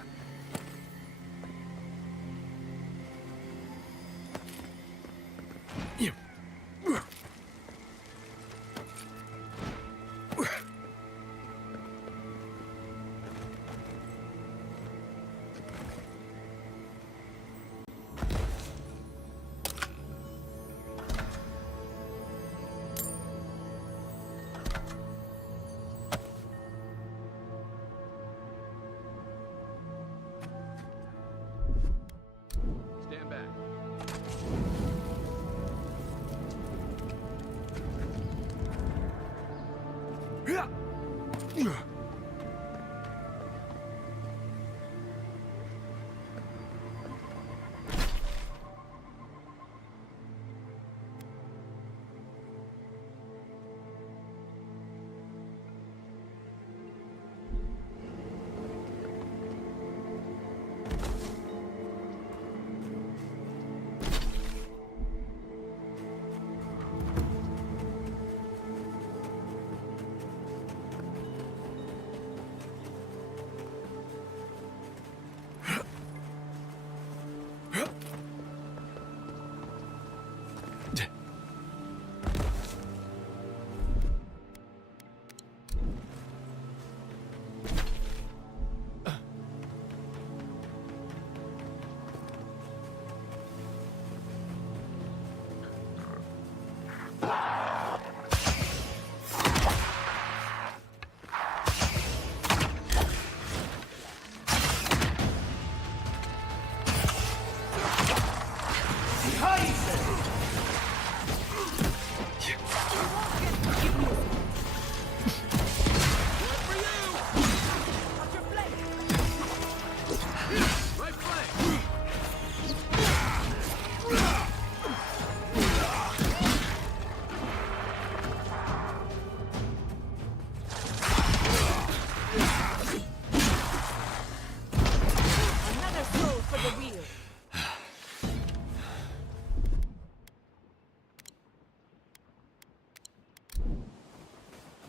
Yeah. Stand back.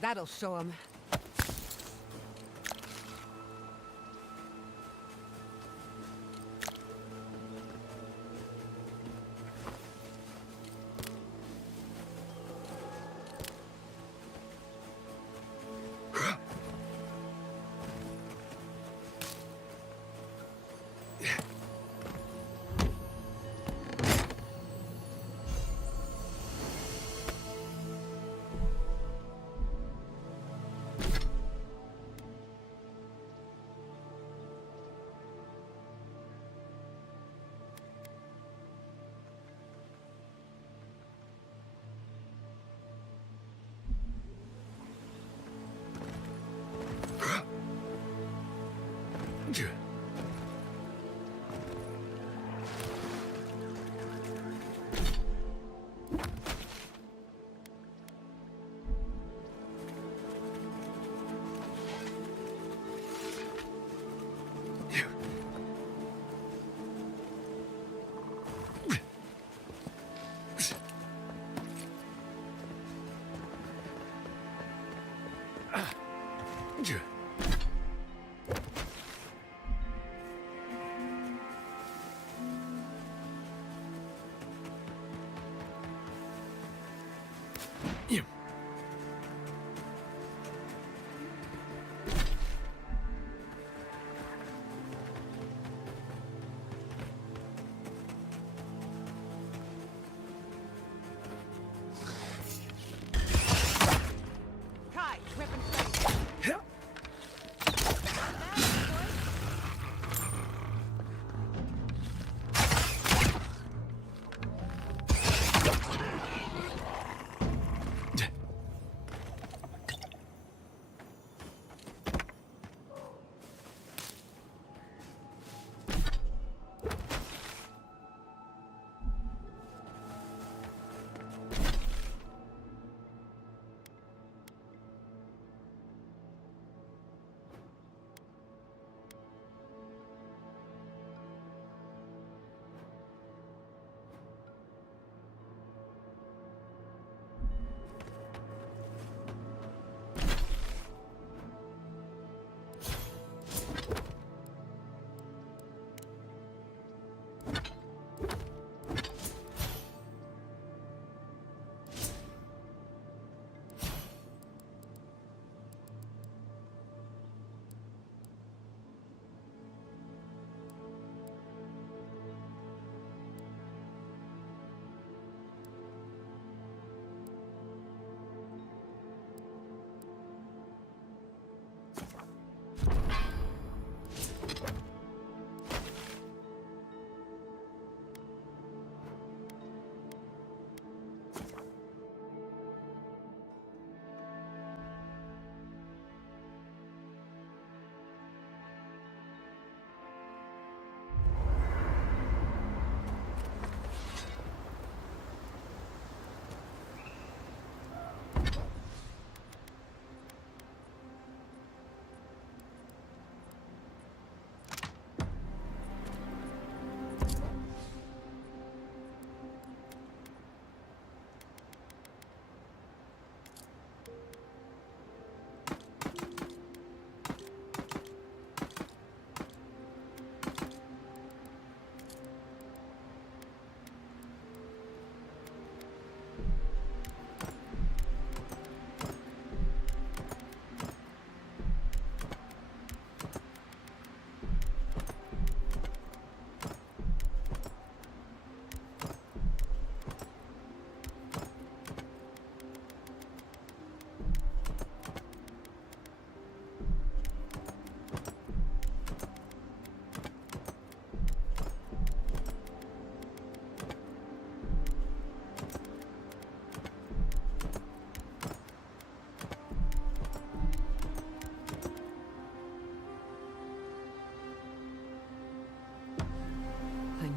That'll show him.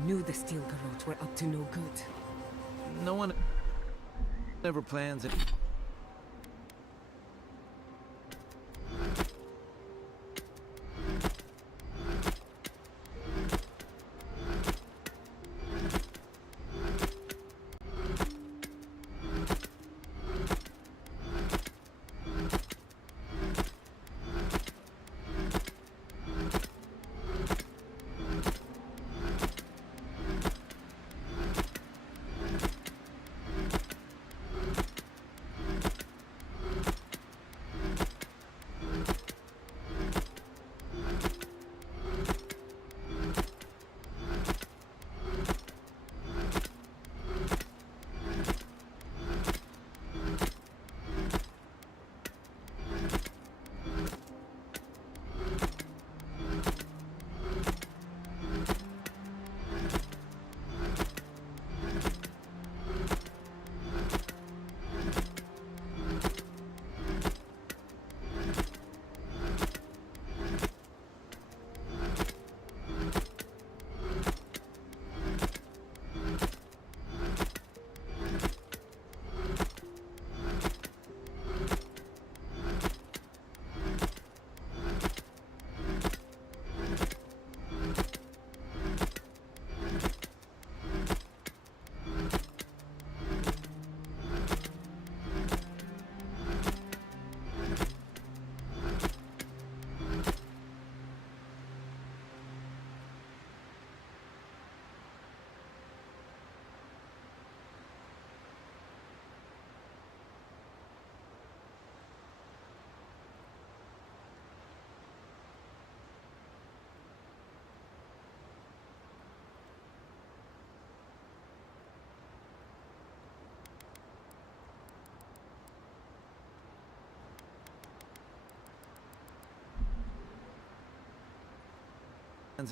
knew the Steel Garrote were up to no good. No one ever plans it.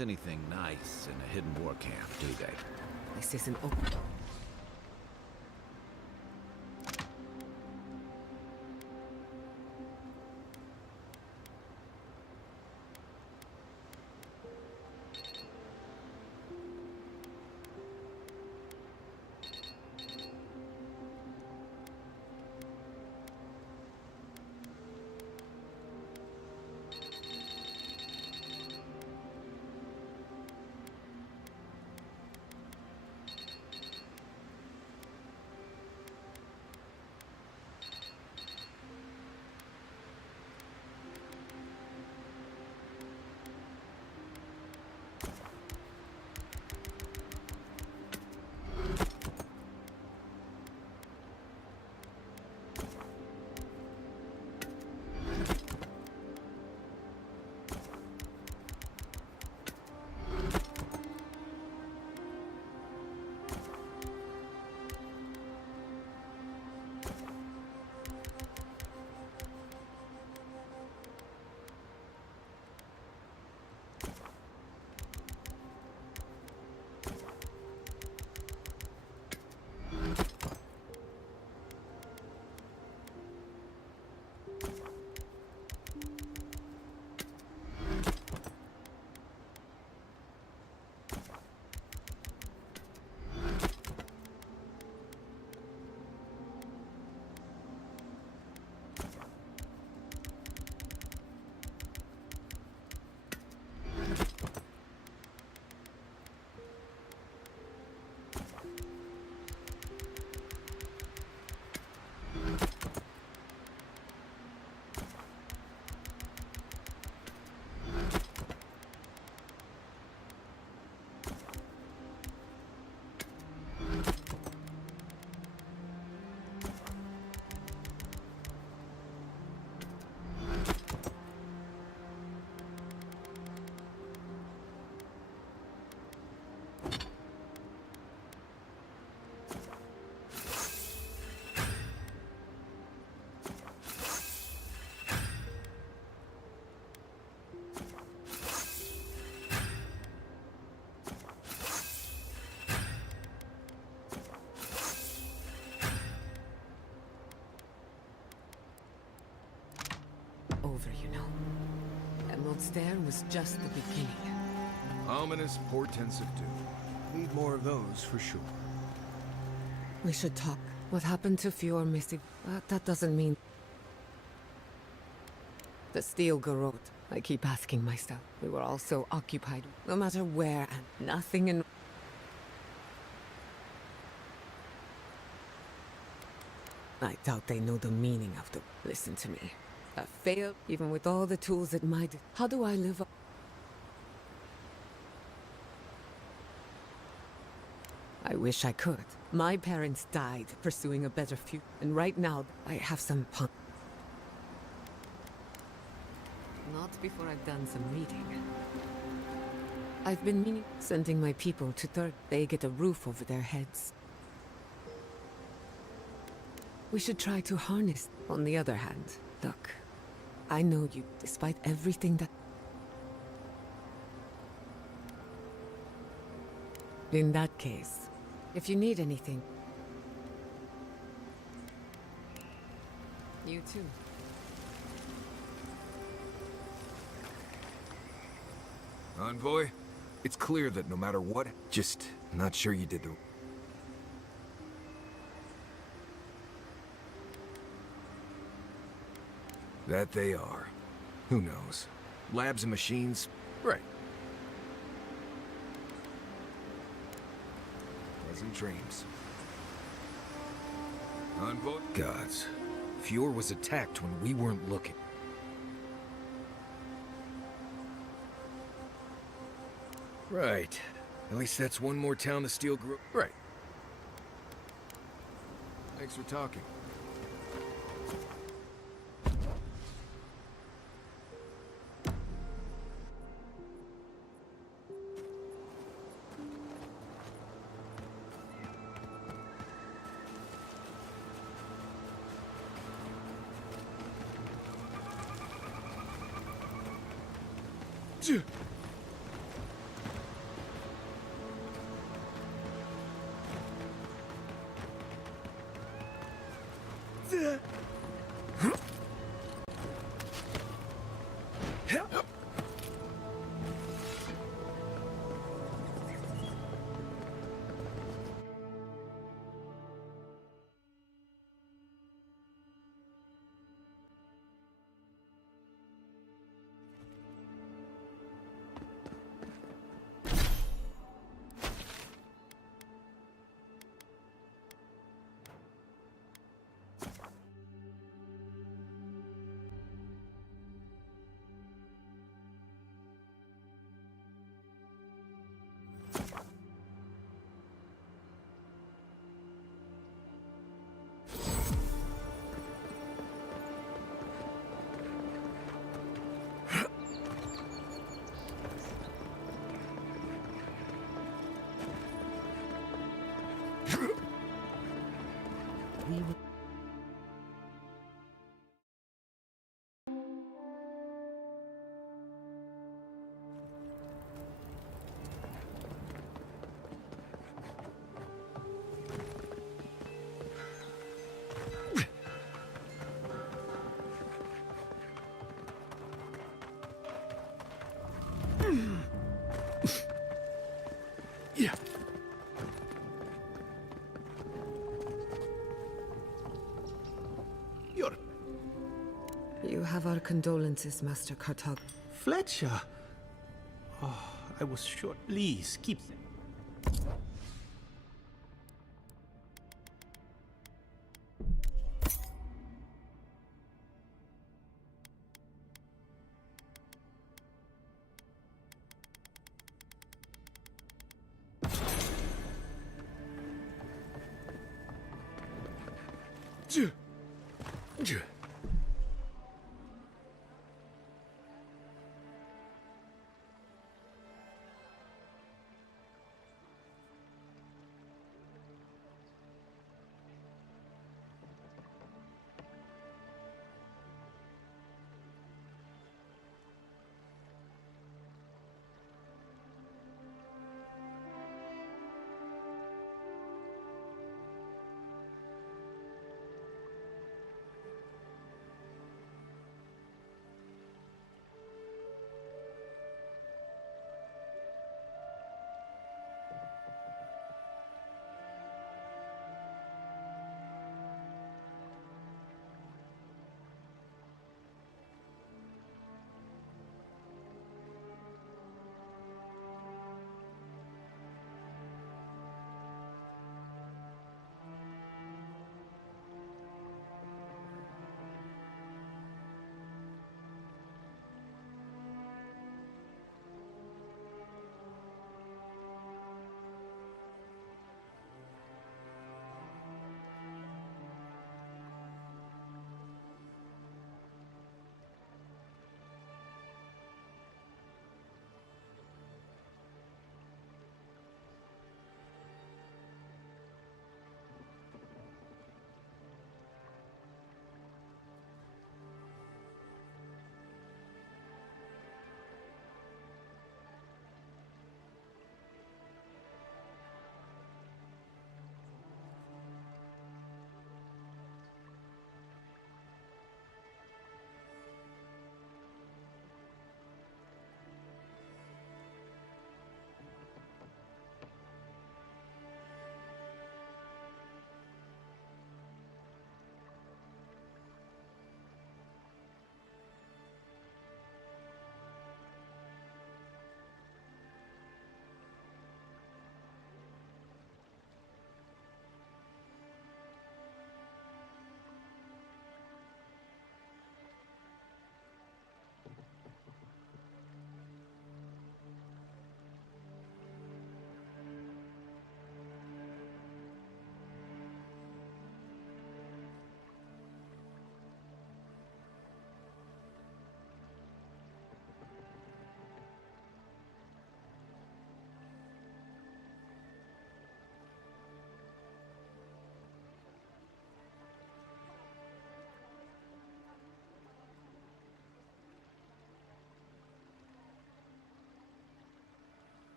Anything nice in a hidden war camp, do they? This isn't open. Over, you know. Emerald's Stair was just the beginning. Ominous portents of doom. Need more of those for sure. We should talk. What happened to Fjord Missy? That doesn't mean... The Steel Garrote. I keep asking myself. We were all so occupied, no matter where, and nothing in... I doubt they know the meaning of the... Listen to me. I failed, even with all the tools at my... How do I live up? I wish I could. My parents died pursuing a better future, and right now I have some pun. Not before I've done some reading. I've been meaning sending my people to Third. They get a roof over their heads. We should try to harness. On the other hand, look, I know you, despite everything that... In that case, if you need anything... You too. Envoy, it's clear that no matter what, just not sure you did the... That they are. Who knows? Labs and machines? Right. Pleasant dreams. Envoy... Gods. Fjord was attacked when we weren't looking. Right. At least that's one more town the Steel Group... Right. Thanks for talking. Yeah. You have our condolences, Master Kartag. Fletcher! Oh, I was sure. Please, keep them.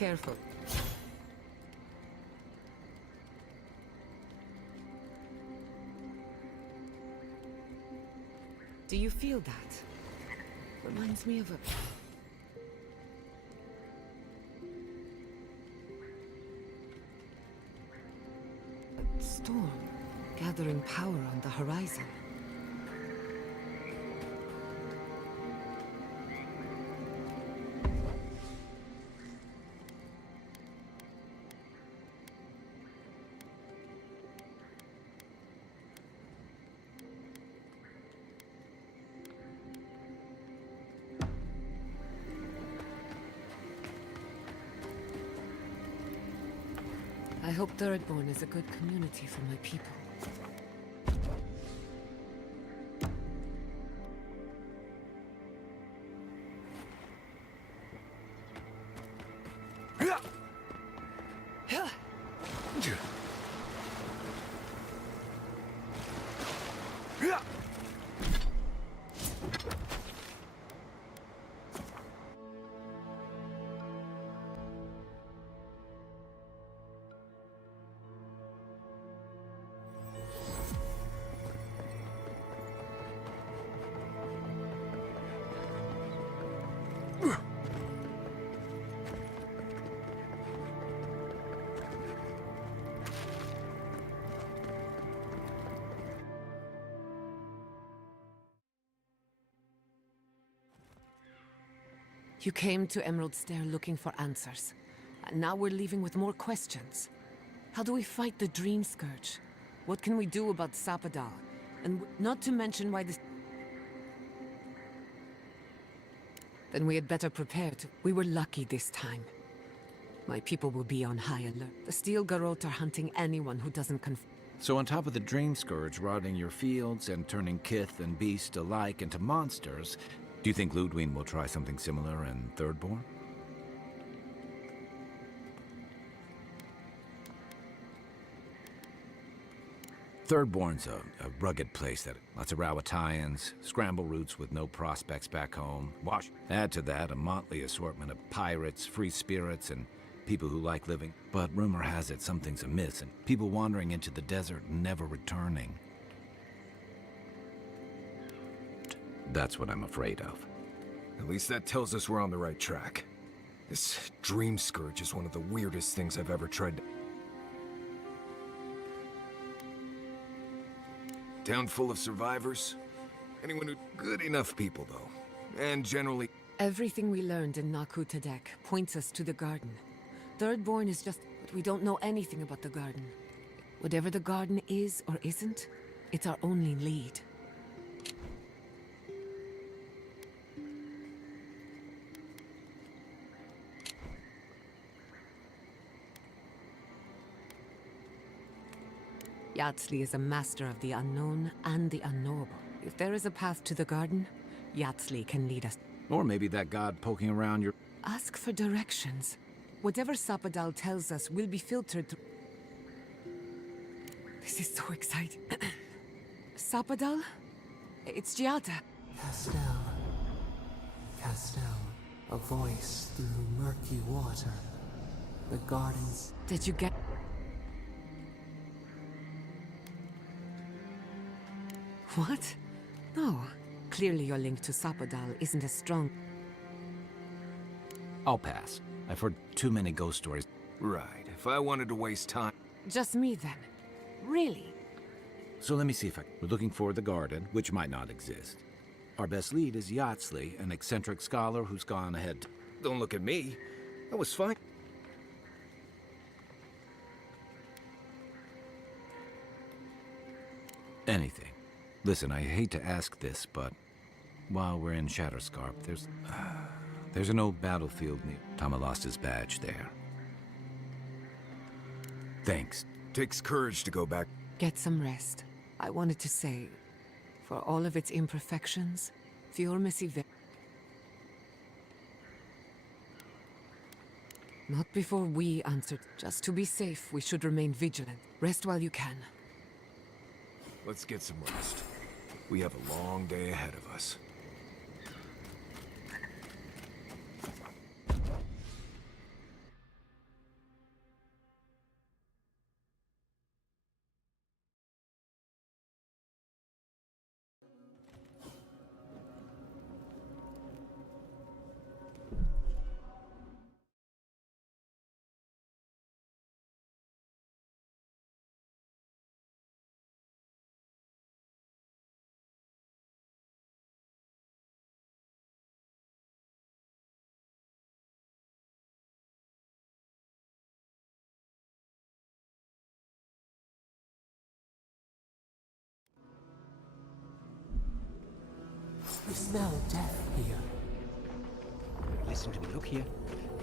careful. Do you feel that? Reminds me of a... storm gathering power on the horizon. I hope Thirdborn is a good community for my people. You came to Emerald Stair looking for answers. And now we're leaving with more questions. How do we fight the Dream Scourge? What can we do about Sapadal? And not to mention why this... Then we had better prepare to... We were lucky this time. My people will be on high alert. The Steel Garrote are hunting anyone who doesn't So on top of the Dream Scourge rotting your fields and turning kith and beast alike into monsters, do you think Ludwig will try something similar in Thirdborn? Thirdborn's a rugged place that lots of Rawatayans, scramble routes with no prospects back home. Add to that a motley assortment of pirates, free spirits, and people who like living. But rumor has it something's amiss, and people wandering into the desert and never returning. That's what I'm afraid of. At least that tells us we're on the right track. This Dream Scourge is one of the weirdest things I've ever tried to... Town full of survivors? Anyone who... Good enough people, though. And generally... Everything we learned in Naku Tadek points us to the garden. Thirdborn is just... But we don't know anything about the garden. Whatever the garden is or isn't, it's our only lead. Yatsley is a master of the unknown and the unknowable. If there is a path to the garden, Yatsley can lead us. Or maybe that god poking around your... Ask for directions. Whatever Sapadal tells us will be filtered through... This is so exciting. Sapadal? It's Giada. Castell, a voice through murky water. The gardens... Did you get... What? No. Clearly your link to Sapadal isn't as strong. I'll pass. I've heard too many ghost stories. Right. If I wanted to waste time... Just me, then. Really? So let me see if we're looking for the garden, which might not exist. Our best lead is Yatsley, an eccentric scholar who's gone ahead. Don't look at me. I was fine. Anything. Listen, I hate to ask this, but while we're in Shatterscarp, there's an old battlefield near... Tama lost his badge there. Thanks. Takes courage to go back. Get some rest. I wanted to say, for all of its imperfections, Fiormisi... Not before we answered. Just to be safe, we should remain vigilant. Rest while you can. Let's get some rest. We have a long day ahead of us. You smell death here. Listen to me, look here.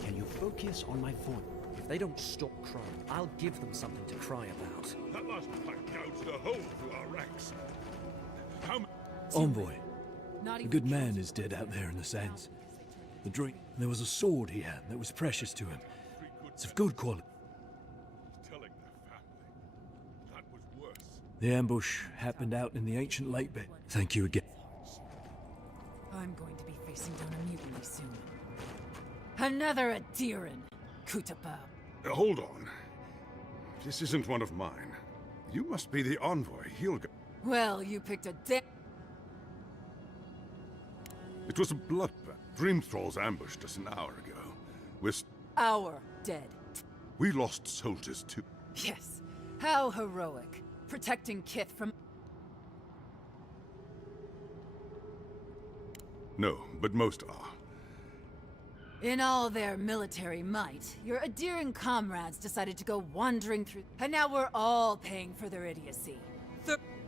Can you focus on my voice? If they don't stop crying, I'll give them something to cry about. That last pipe gouged a hole through our ranks. How Envoy. A good man is dead out there in the sands. The drink. There was a sword he had that was precious to him. It's of good quality. telling their family. That was worse. The ambush happened out in the ancient lake bed. Thank you again. I'm going to be facing down a mutiny soon. Another Adiran, Kutapa. Hold on. This isn't one of mine. You must be the envoy, Hilga. Well, you picked a dick. It was a bloodbath. Dream Thralls ambushed us an hour ago. Our dead. We lost soldiers too. Yes. How heroic. Protecting Kith from... No, but most are. In all their military might, your Adiran comrades decided to go wandering through... And now we're all paying for their idiocy.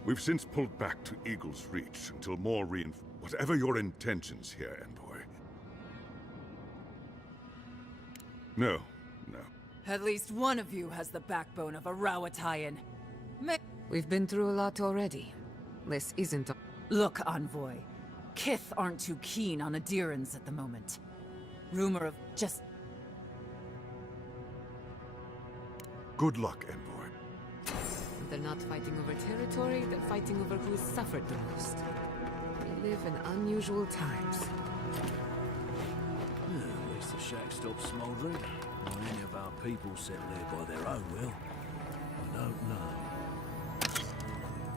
We've since pulled back to Eagle's Reach until more Whatever your intentions here, Envoy. No. At least one of you has the backbone of a Rawatayan. We've been through a lot already. This isn't a... Look, Envoy. Kith aren't too keen on Adirans at the moment. Rumor of just... Good luck, Envoy. They're not fighting over territory, they're fighting over who's suffered the most. We live in unusual times. At least the shack stopped smouldering. Not any of our people settled there by their own will. I don't know.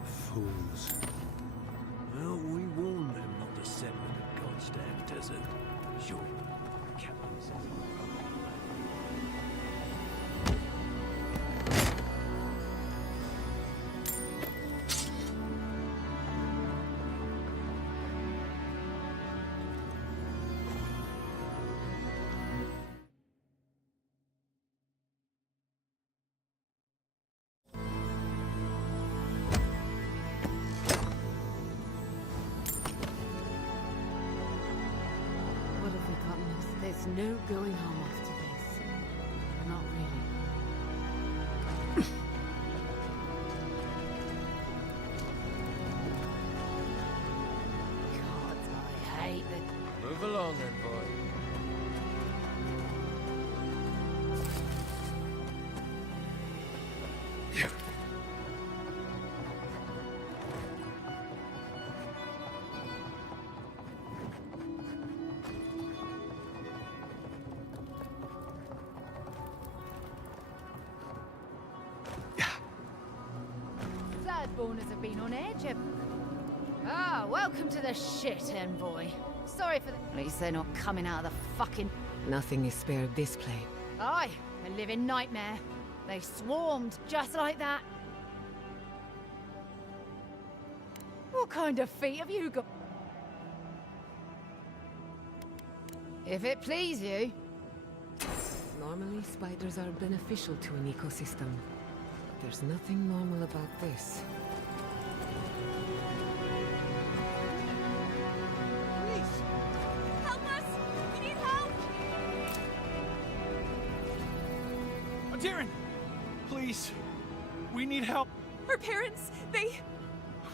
Fools. Well, we warned them not to settle in the goddamn desert. Sure. Captain says There's no going home after this. Not really. God, I hate it. Move along then, boy. Bloodborners have been on edge. Ah, welcome to the shit, Envoy. Sorry for the... At least they're not coming out of the fucking... Nothing is spared this plane. Aye, a living nightmare. They swarmed just like that. What kind of feet have you got? If it please you. Normally, spiders are beneficial to an ecosystem. There's nothing normal about this. Please! Help us! We need help! Adiran! Please! We need help! Our parents,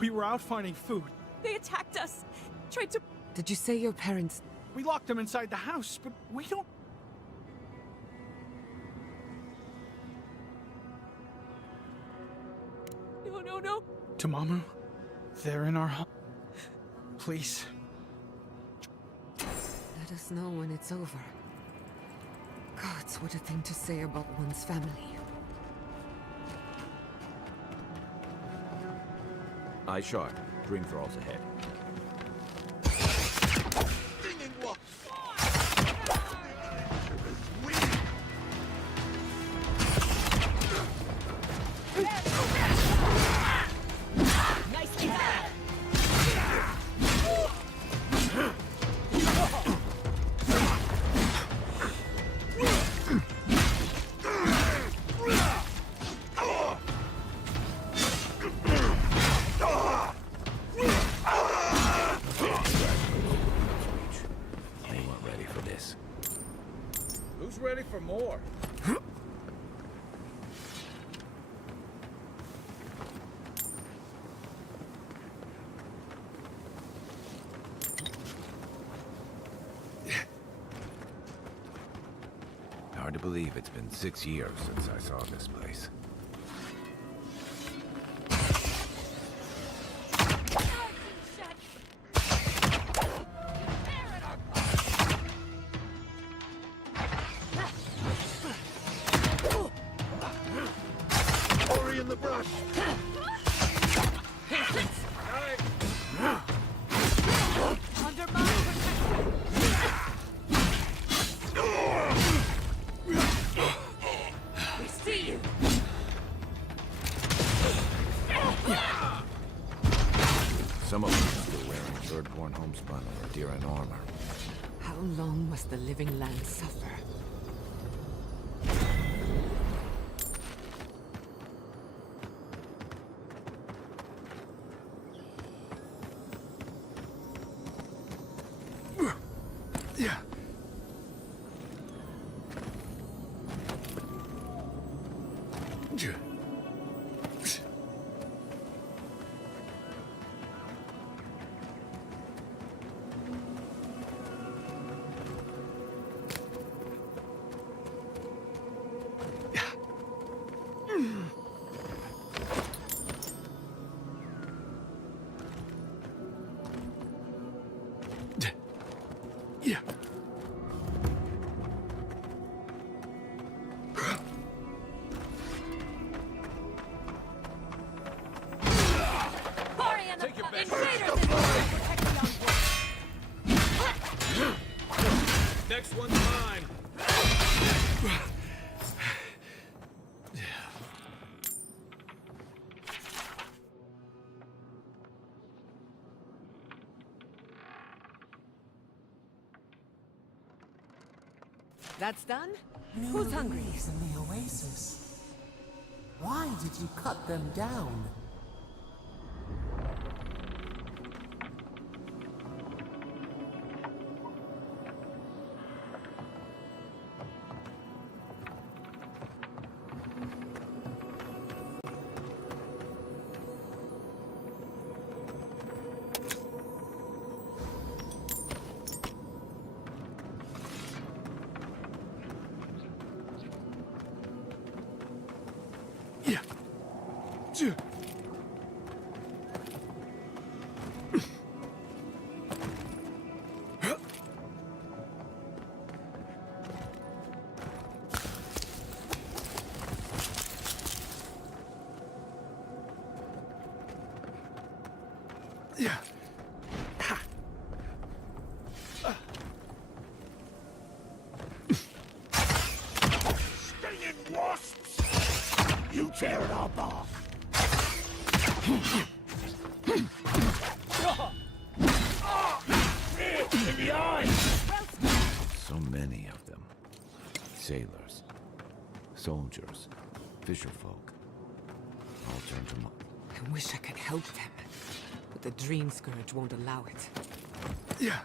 We were out finding food. they attacked us. Tried to... Did you say your parents... We locked them inside the house, but we don't... No. Tamamu, they're in our home. Please. Let us know when it's over. Gods, what a thing to say about one's family. Eye sharp. Dream Thralls ahead. more. Hard to believe it's been 6 years since I saw this place. Hurry in the brush! Under my protection! We see you! Some of them are still wearing Birdborn homespun or Adiran armor. How long must the living land suffer? Next one's mine. That's done? New Who's hungry? leaves in the oasis. Why did you cut them down? Stinging wasps! You tear it all off! In the eyes! So many of them. Sailors, soldiers, fisherfolk. All turned to monk. I wish I could help them, but the Dream Scourge won't allow it. Yeah.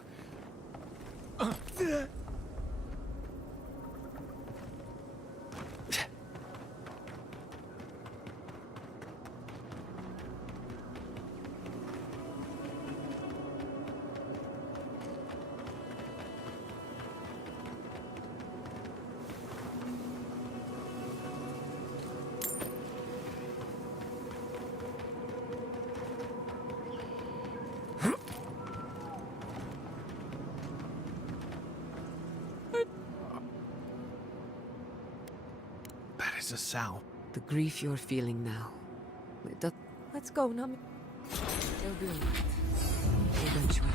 That is a sound. The grief you're feeling now. Let's go, Nami. They'll be alright. Eventually.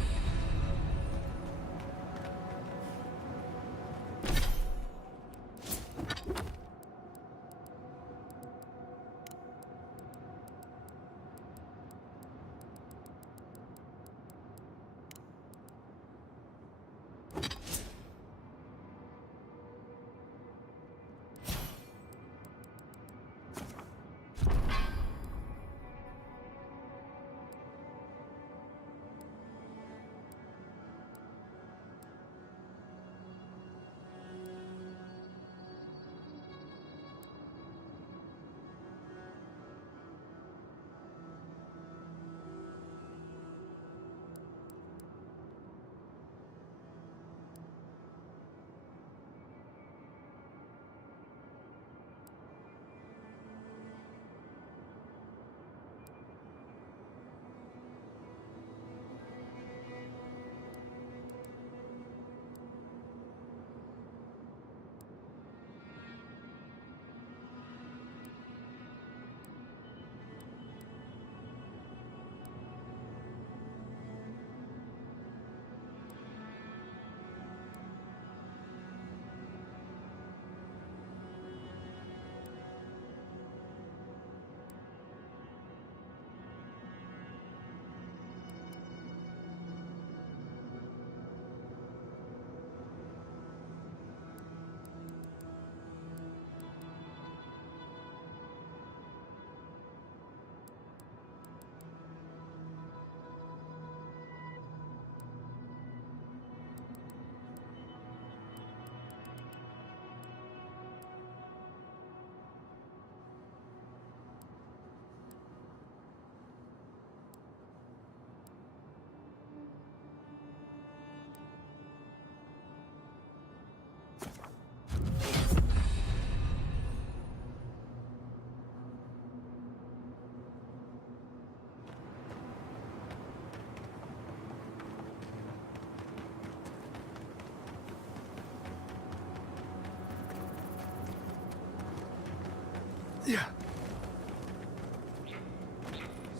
Yeah.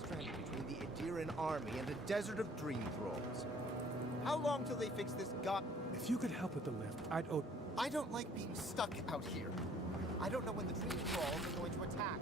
Stranded between the Adiran army and a desert of dream thralls. How long till they fix this If you could help with the lift, I'd owe... I don't like being stuck out here. I don't know when the dream thralls are going to attack.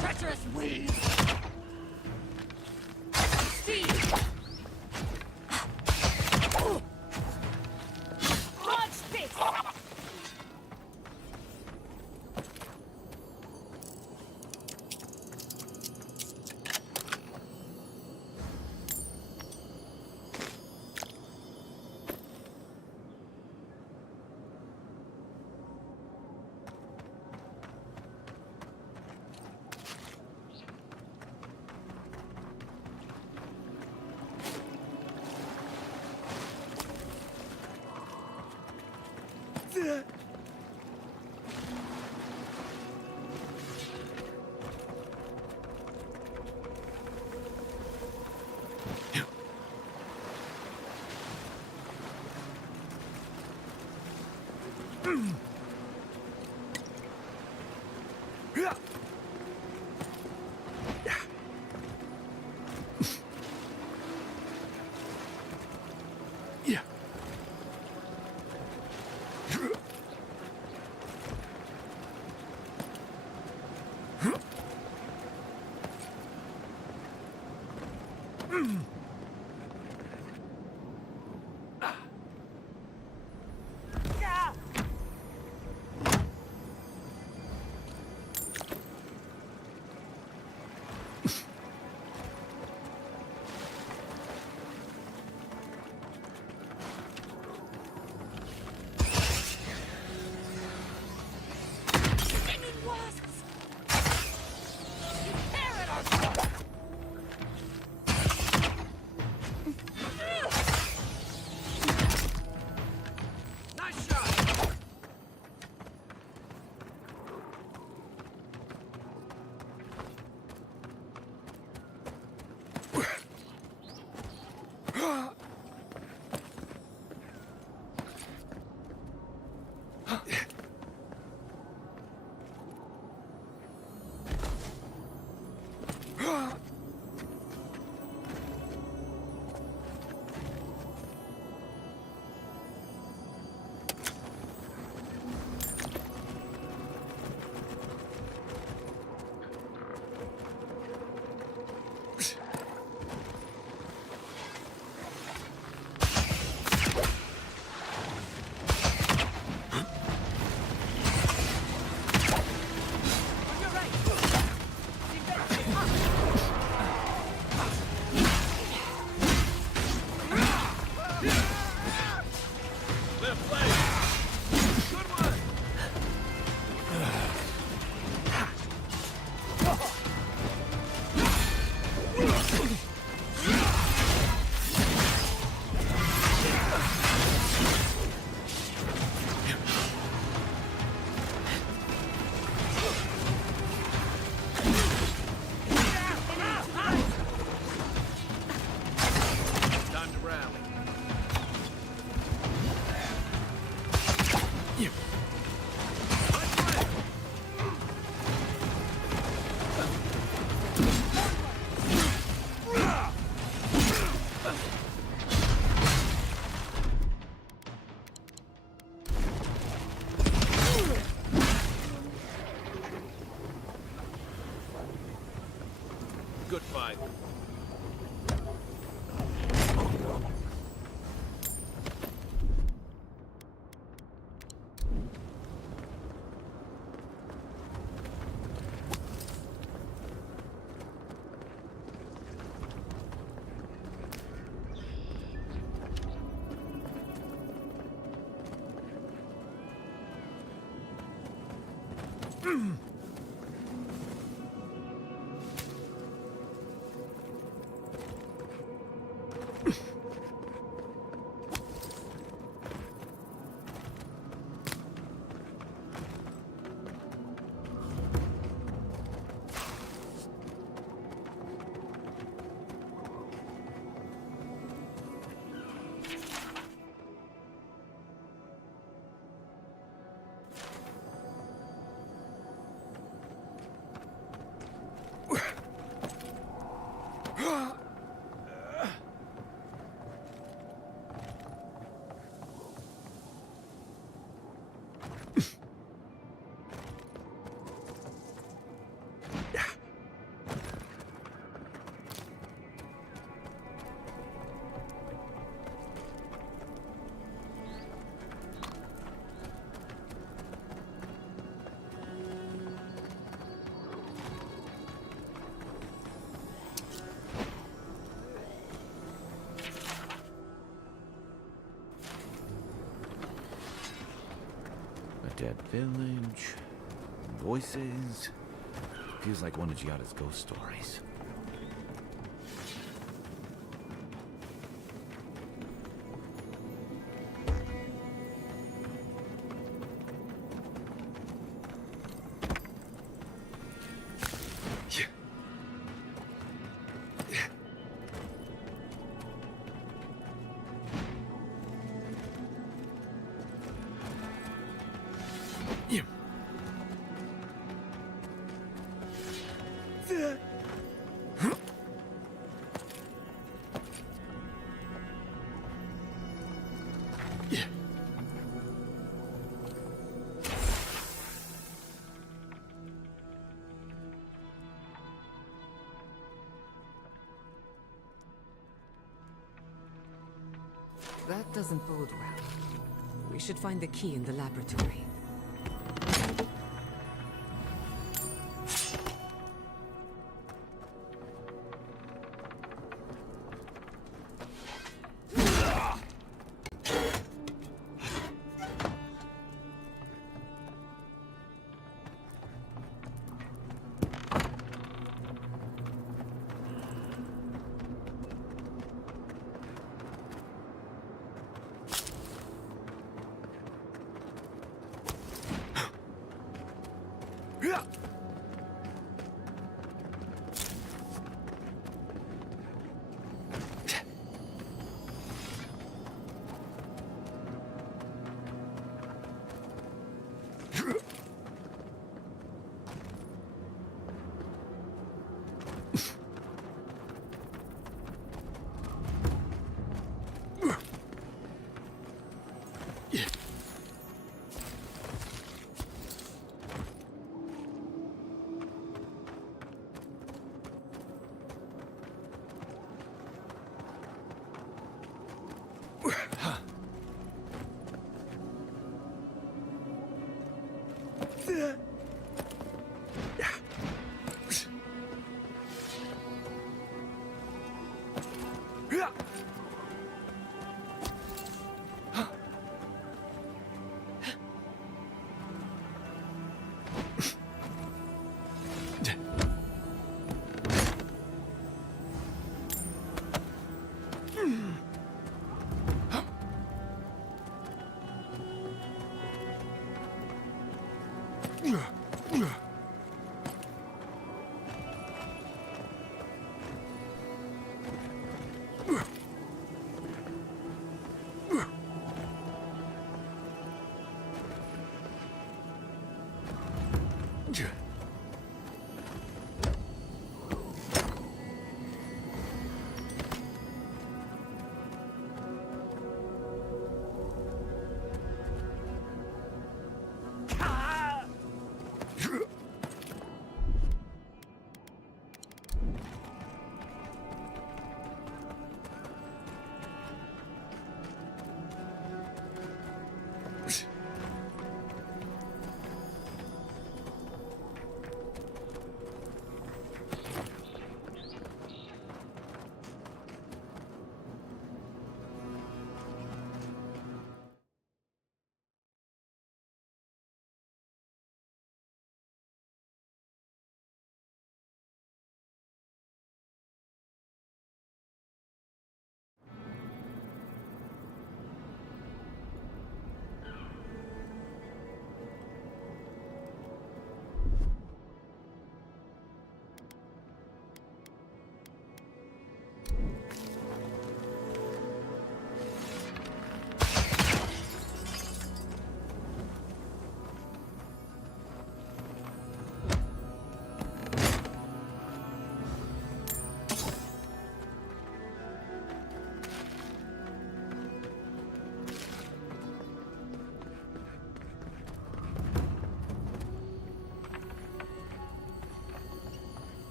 Treacherous weed! Steve! Watch this! good fight. Dead village. Voices. Feels like one of Giada's ghost stories. That doesn't bode well. We should find the key in the laboratory.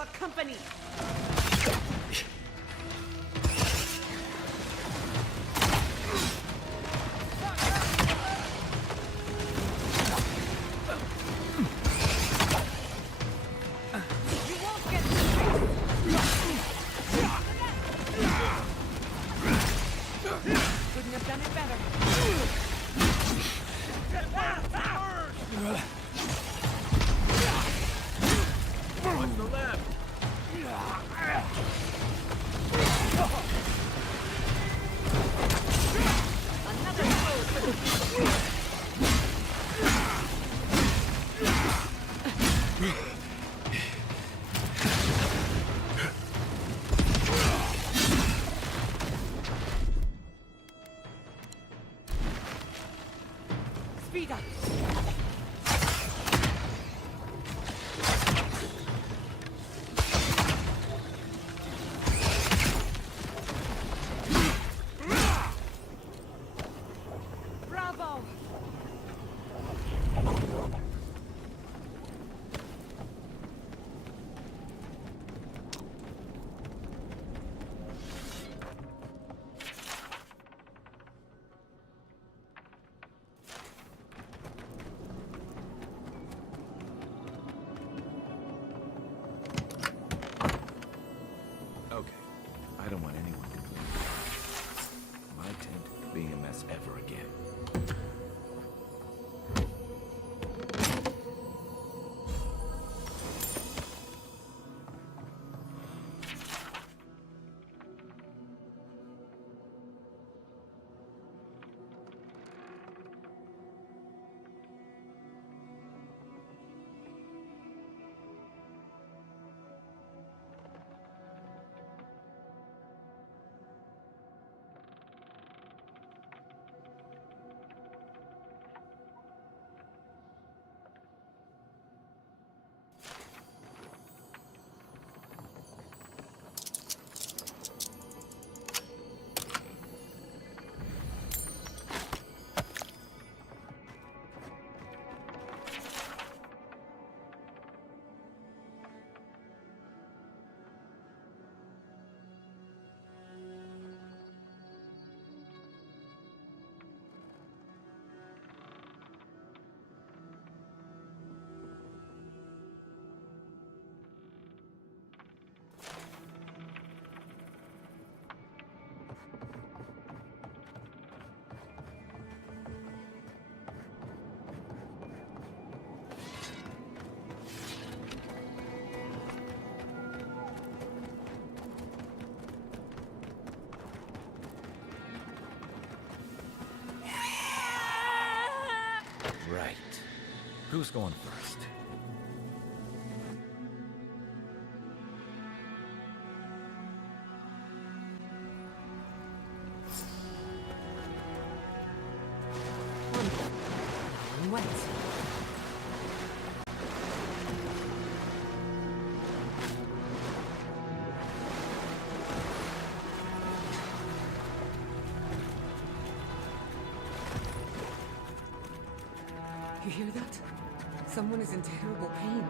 got company! Couldn't have done it better. Watch the left! Another blow for the... Speed up! Bravo! Okay, I don't want anyone complaining. My tent being a mess ever again. Right. Who's going first? Wait. You hear that? Someone is in terrible pain.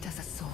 light as a soul.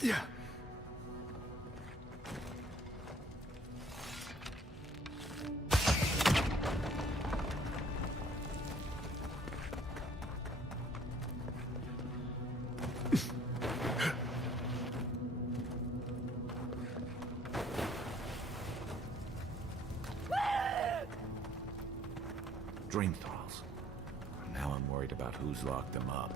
Yeah. Dream thralls. Now I'm worried about who's locked them up.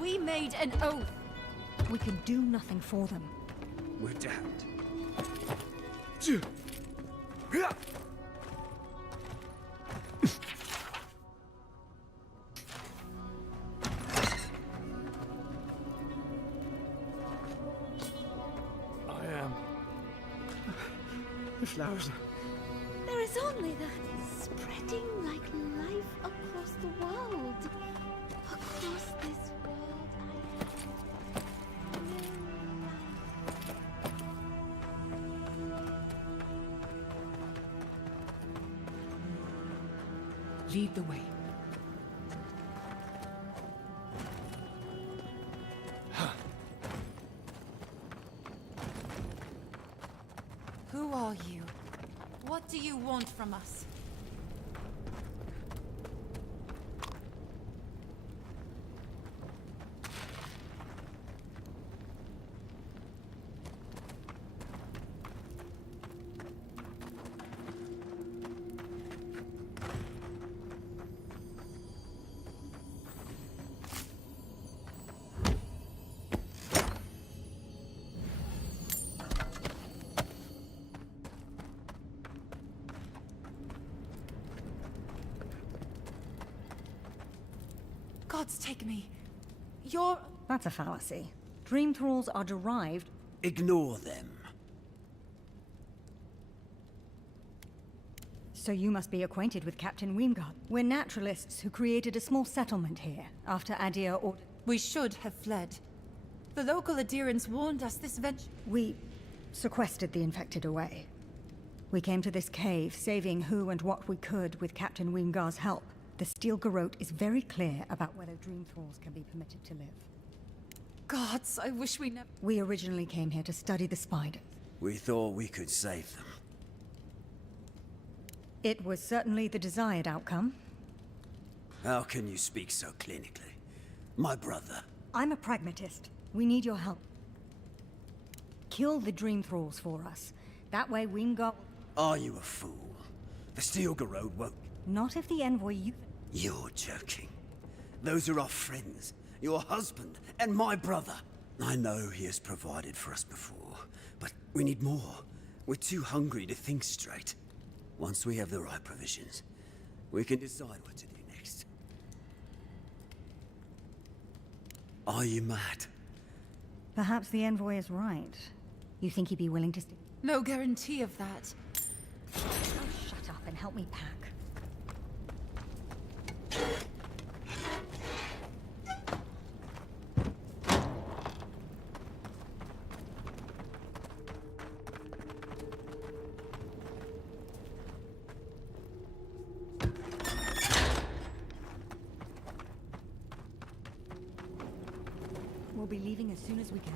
We made an oath. We can do nothing for them. We're damned. I am. The flowers. There is only that spreading like life across the world. Across this world, Lead the way. Who are you? What do you want from us? Gods take me. You're... That's a fallacy. Dream thralls are derived... Ignore them. So you must be acquainted with Captain Weemgard. We're naturalists who created a small settlement here after Adir ordered... We should have fled. The local adherents warned us this venture... We sequestered the infected away. We came to this cave, saving who and what we could with Captain Weemgar's help. The Steel Garrote is very clear about whether Dream Thralls can be permitted to live. Gods, I wish we never... We originally came here to study the spiders. We thought we could save them. It was certainly the desired outcome. How can you speak so clinically? My brother. I'm a pragmatist. We need your help. Kill the Dream Thralls for us. That way Weemgar... Are you a fool? The Steel Garrote won't... Not if the envoy you... You're joking. Those are our friends. Your husband and my brother. I know he has provided for us before, but we need more. We're too hungry to think straight. Once we have the right provisions, we can decide what to do next. Are you mad? Perhaps the envoy is right. You think he'd be willing to... No guarantee of that. Oh, shut up and help me pack. We'll be leaving as soon as we can.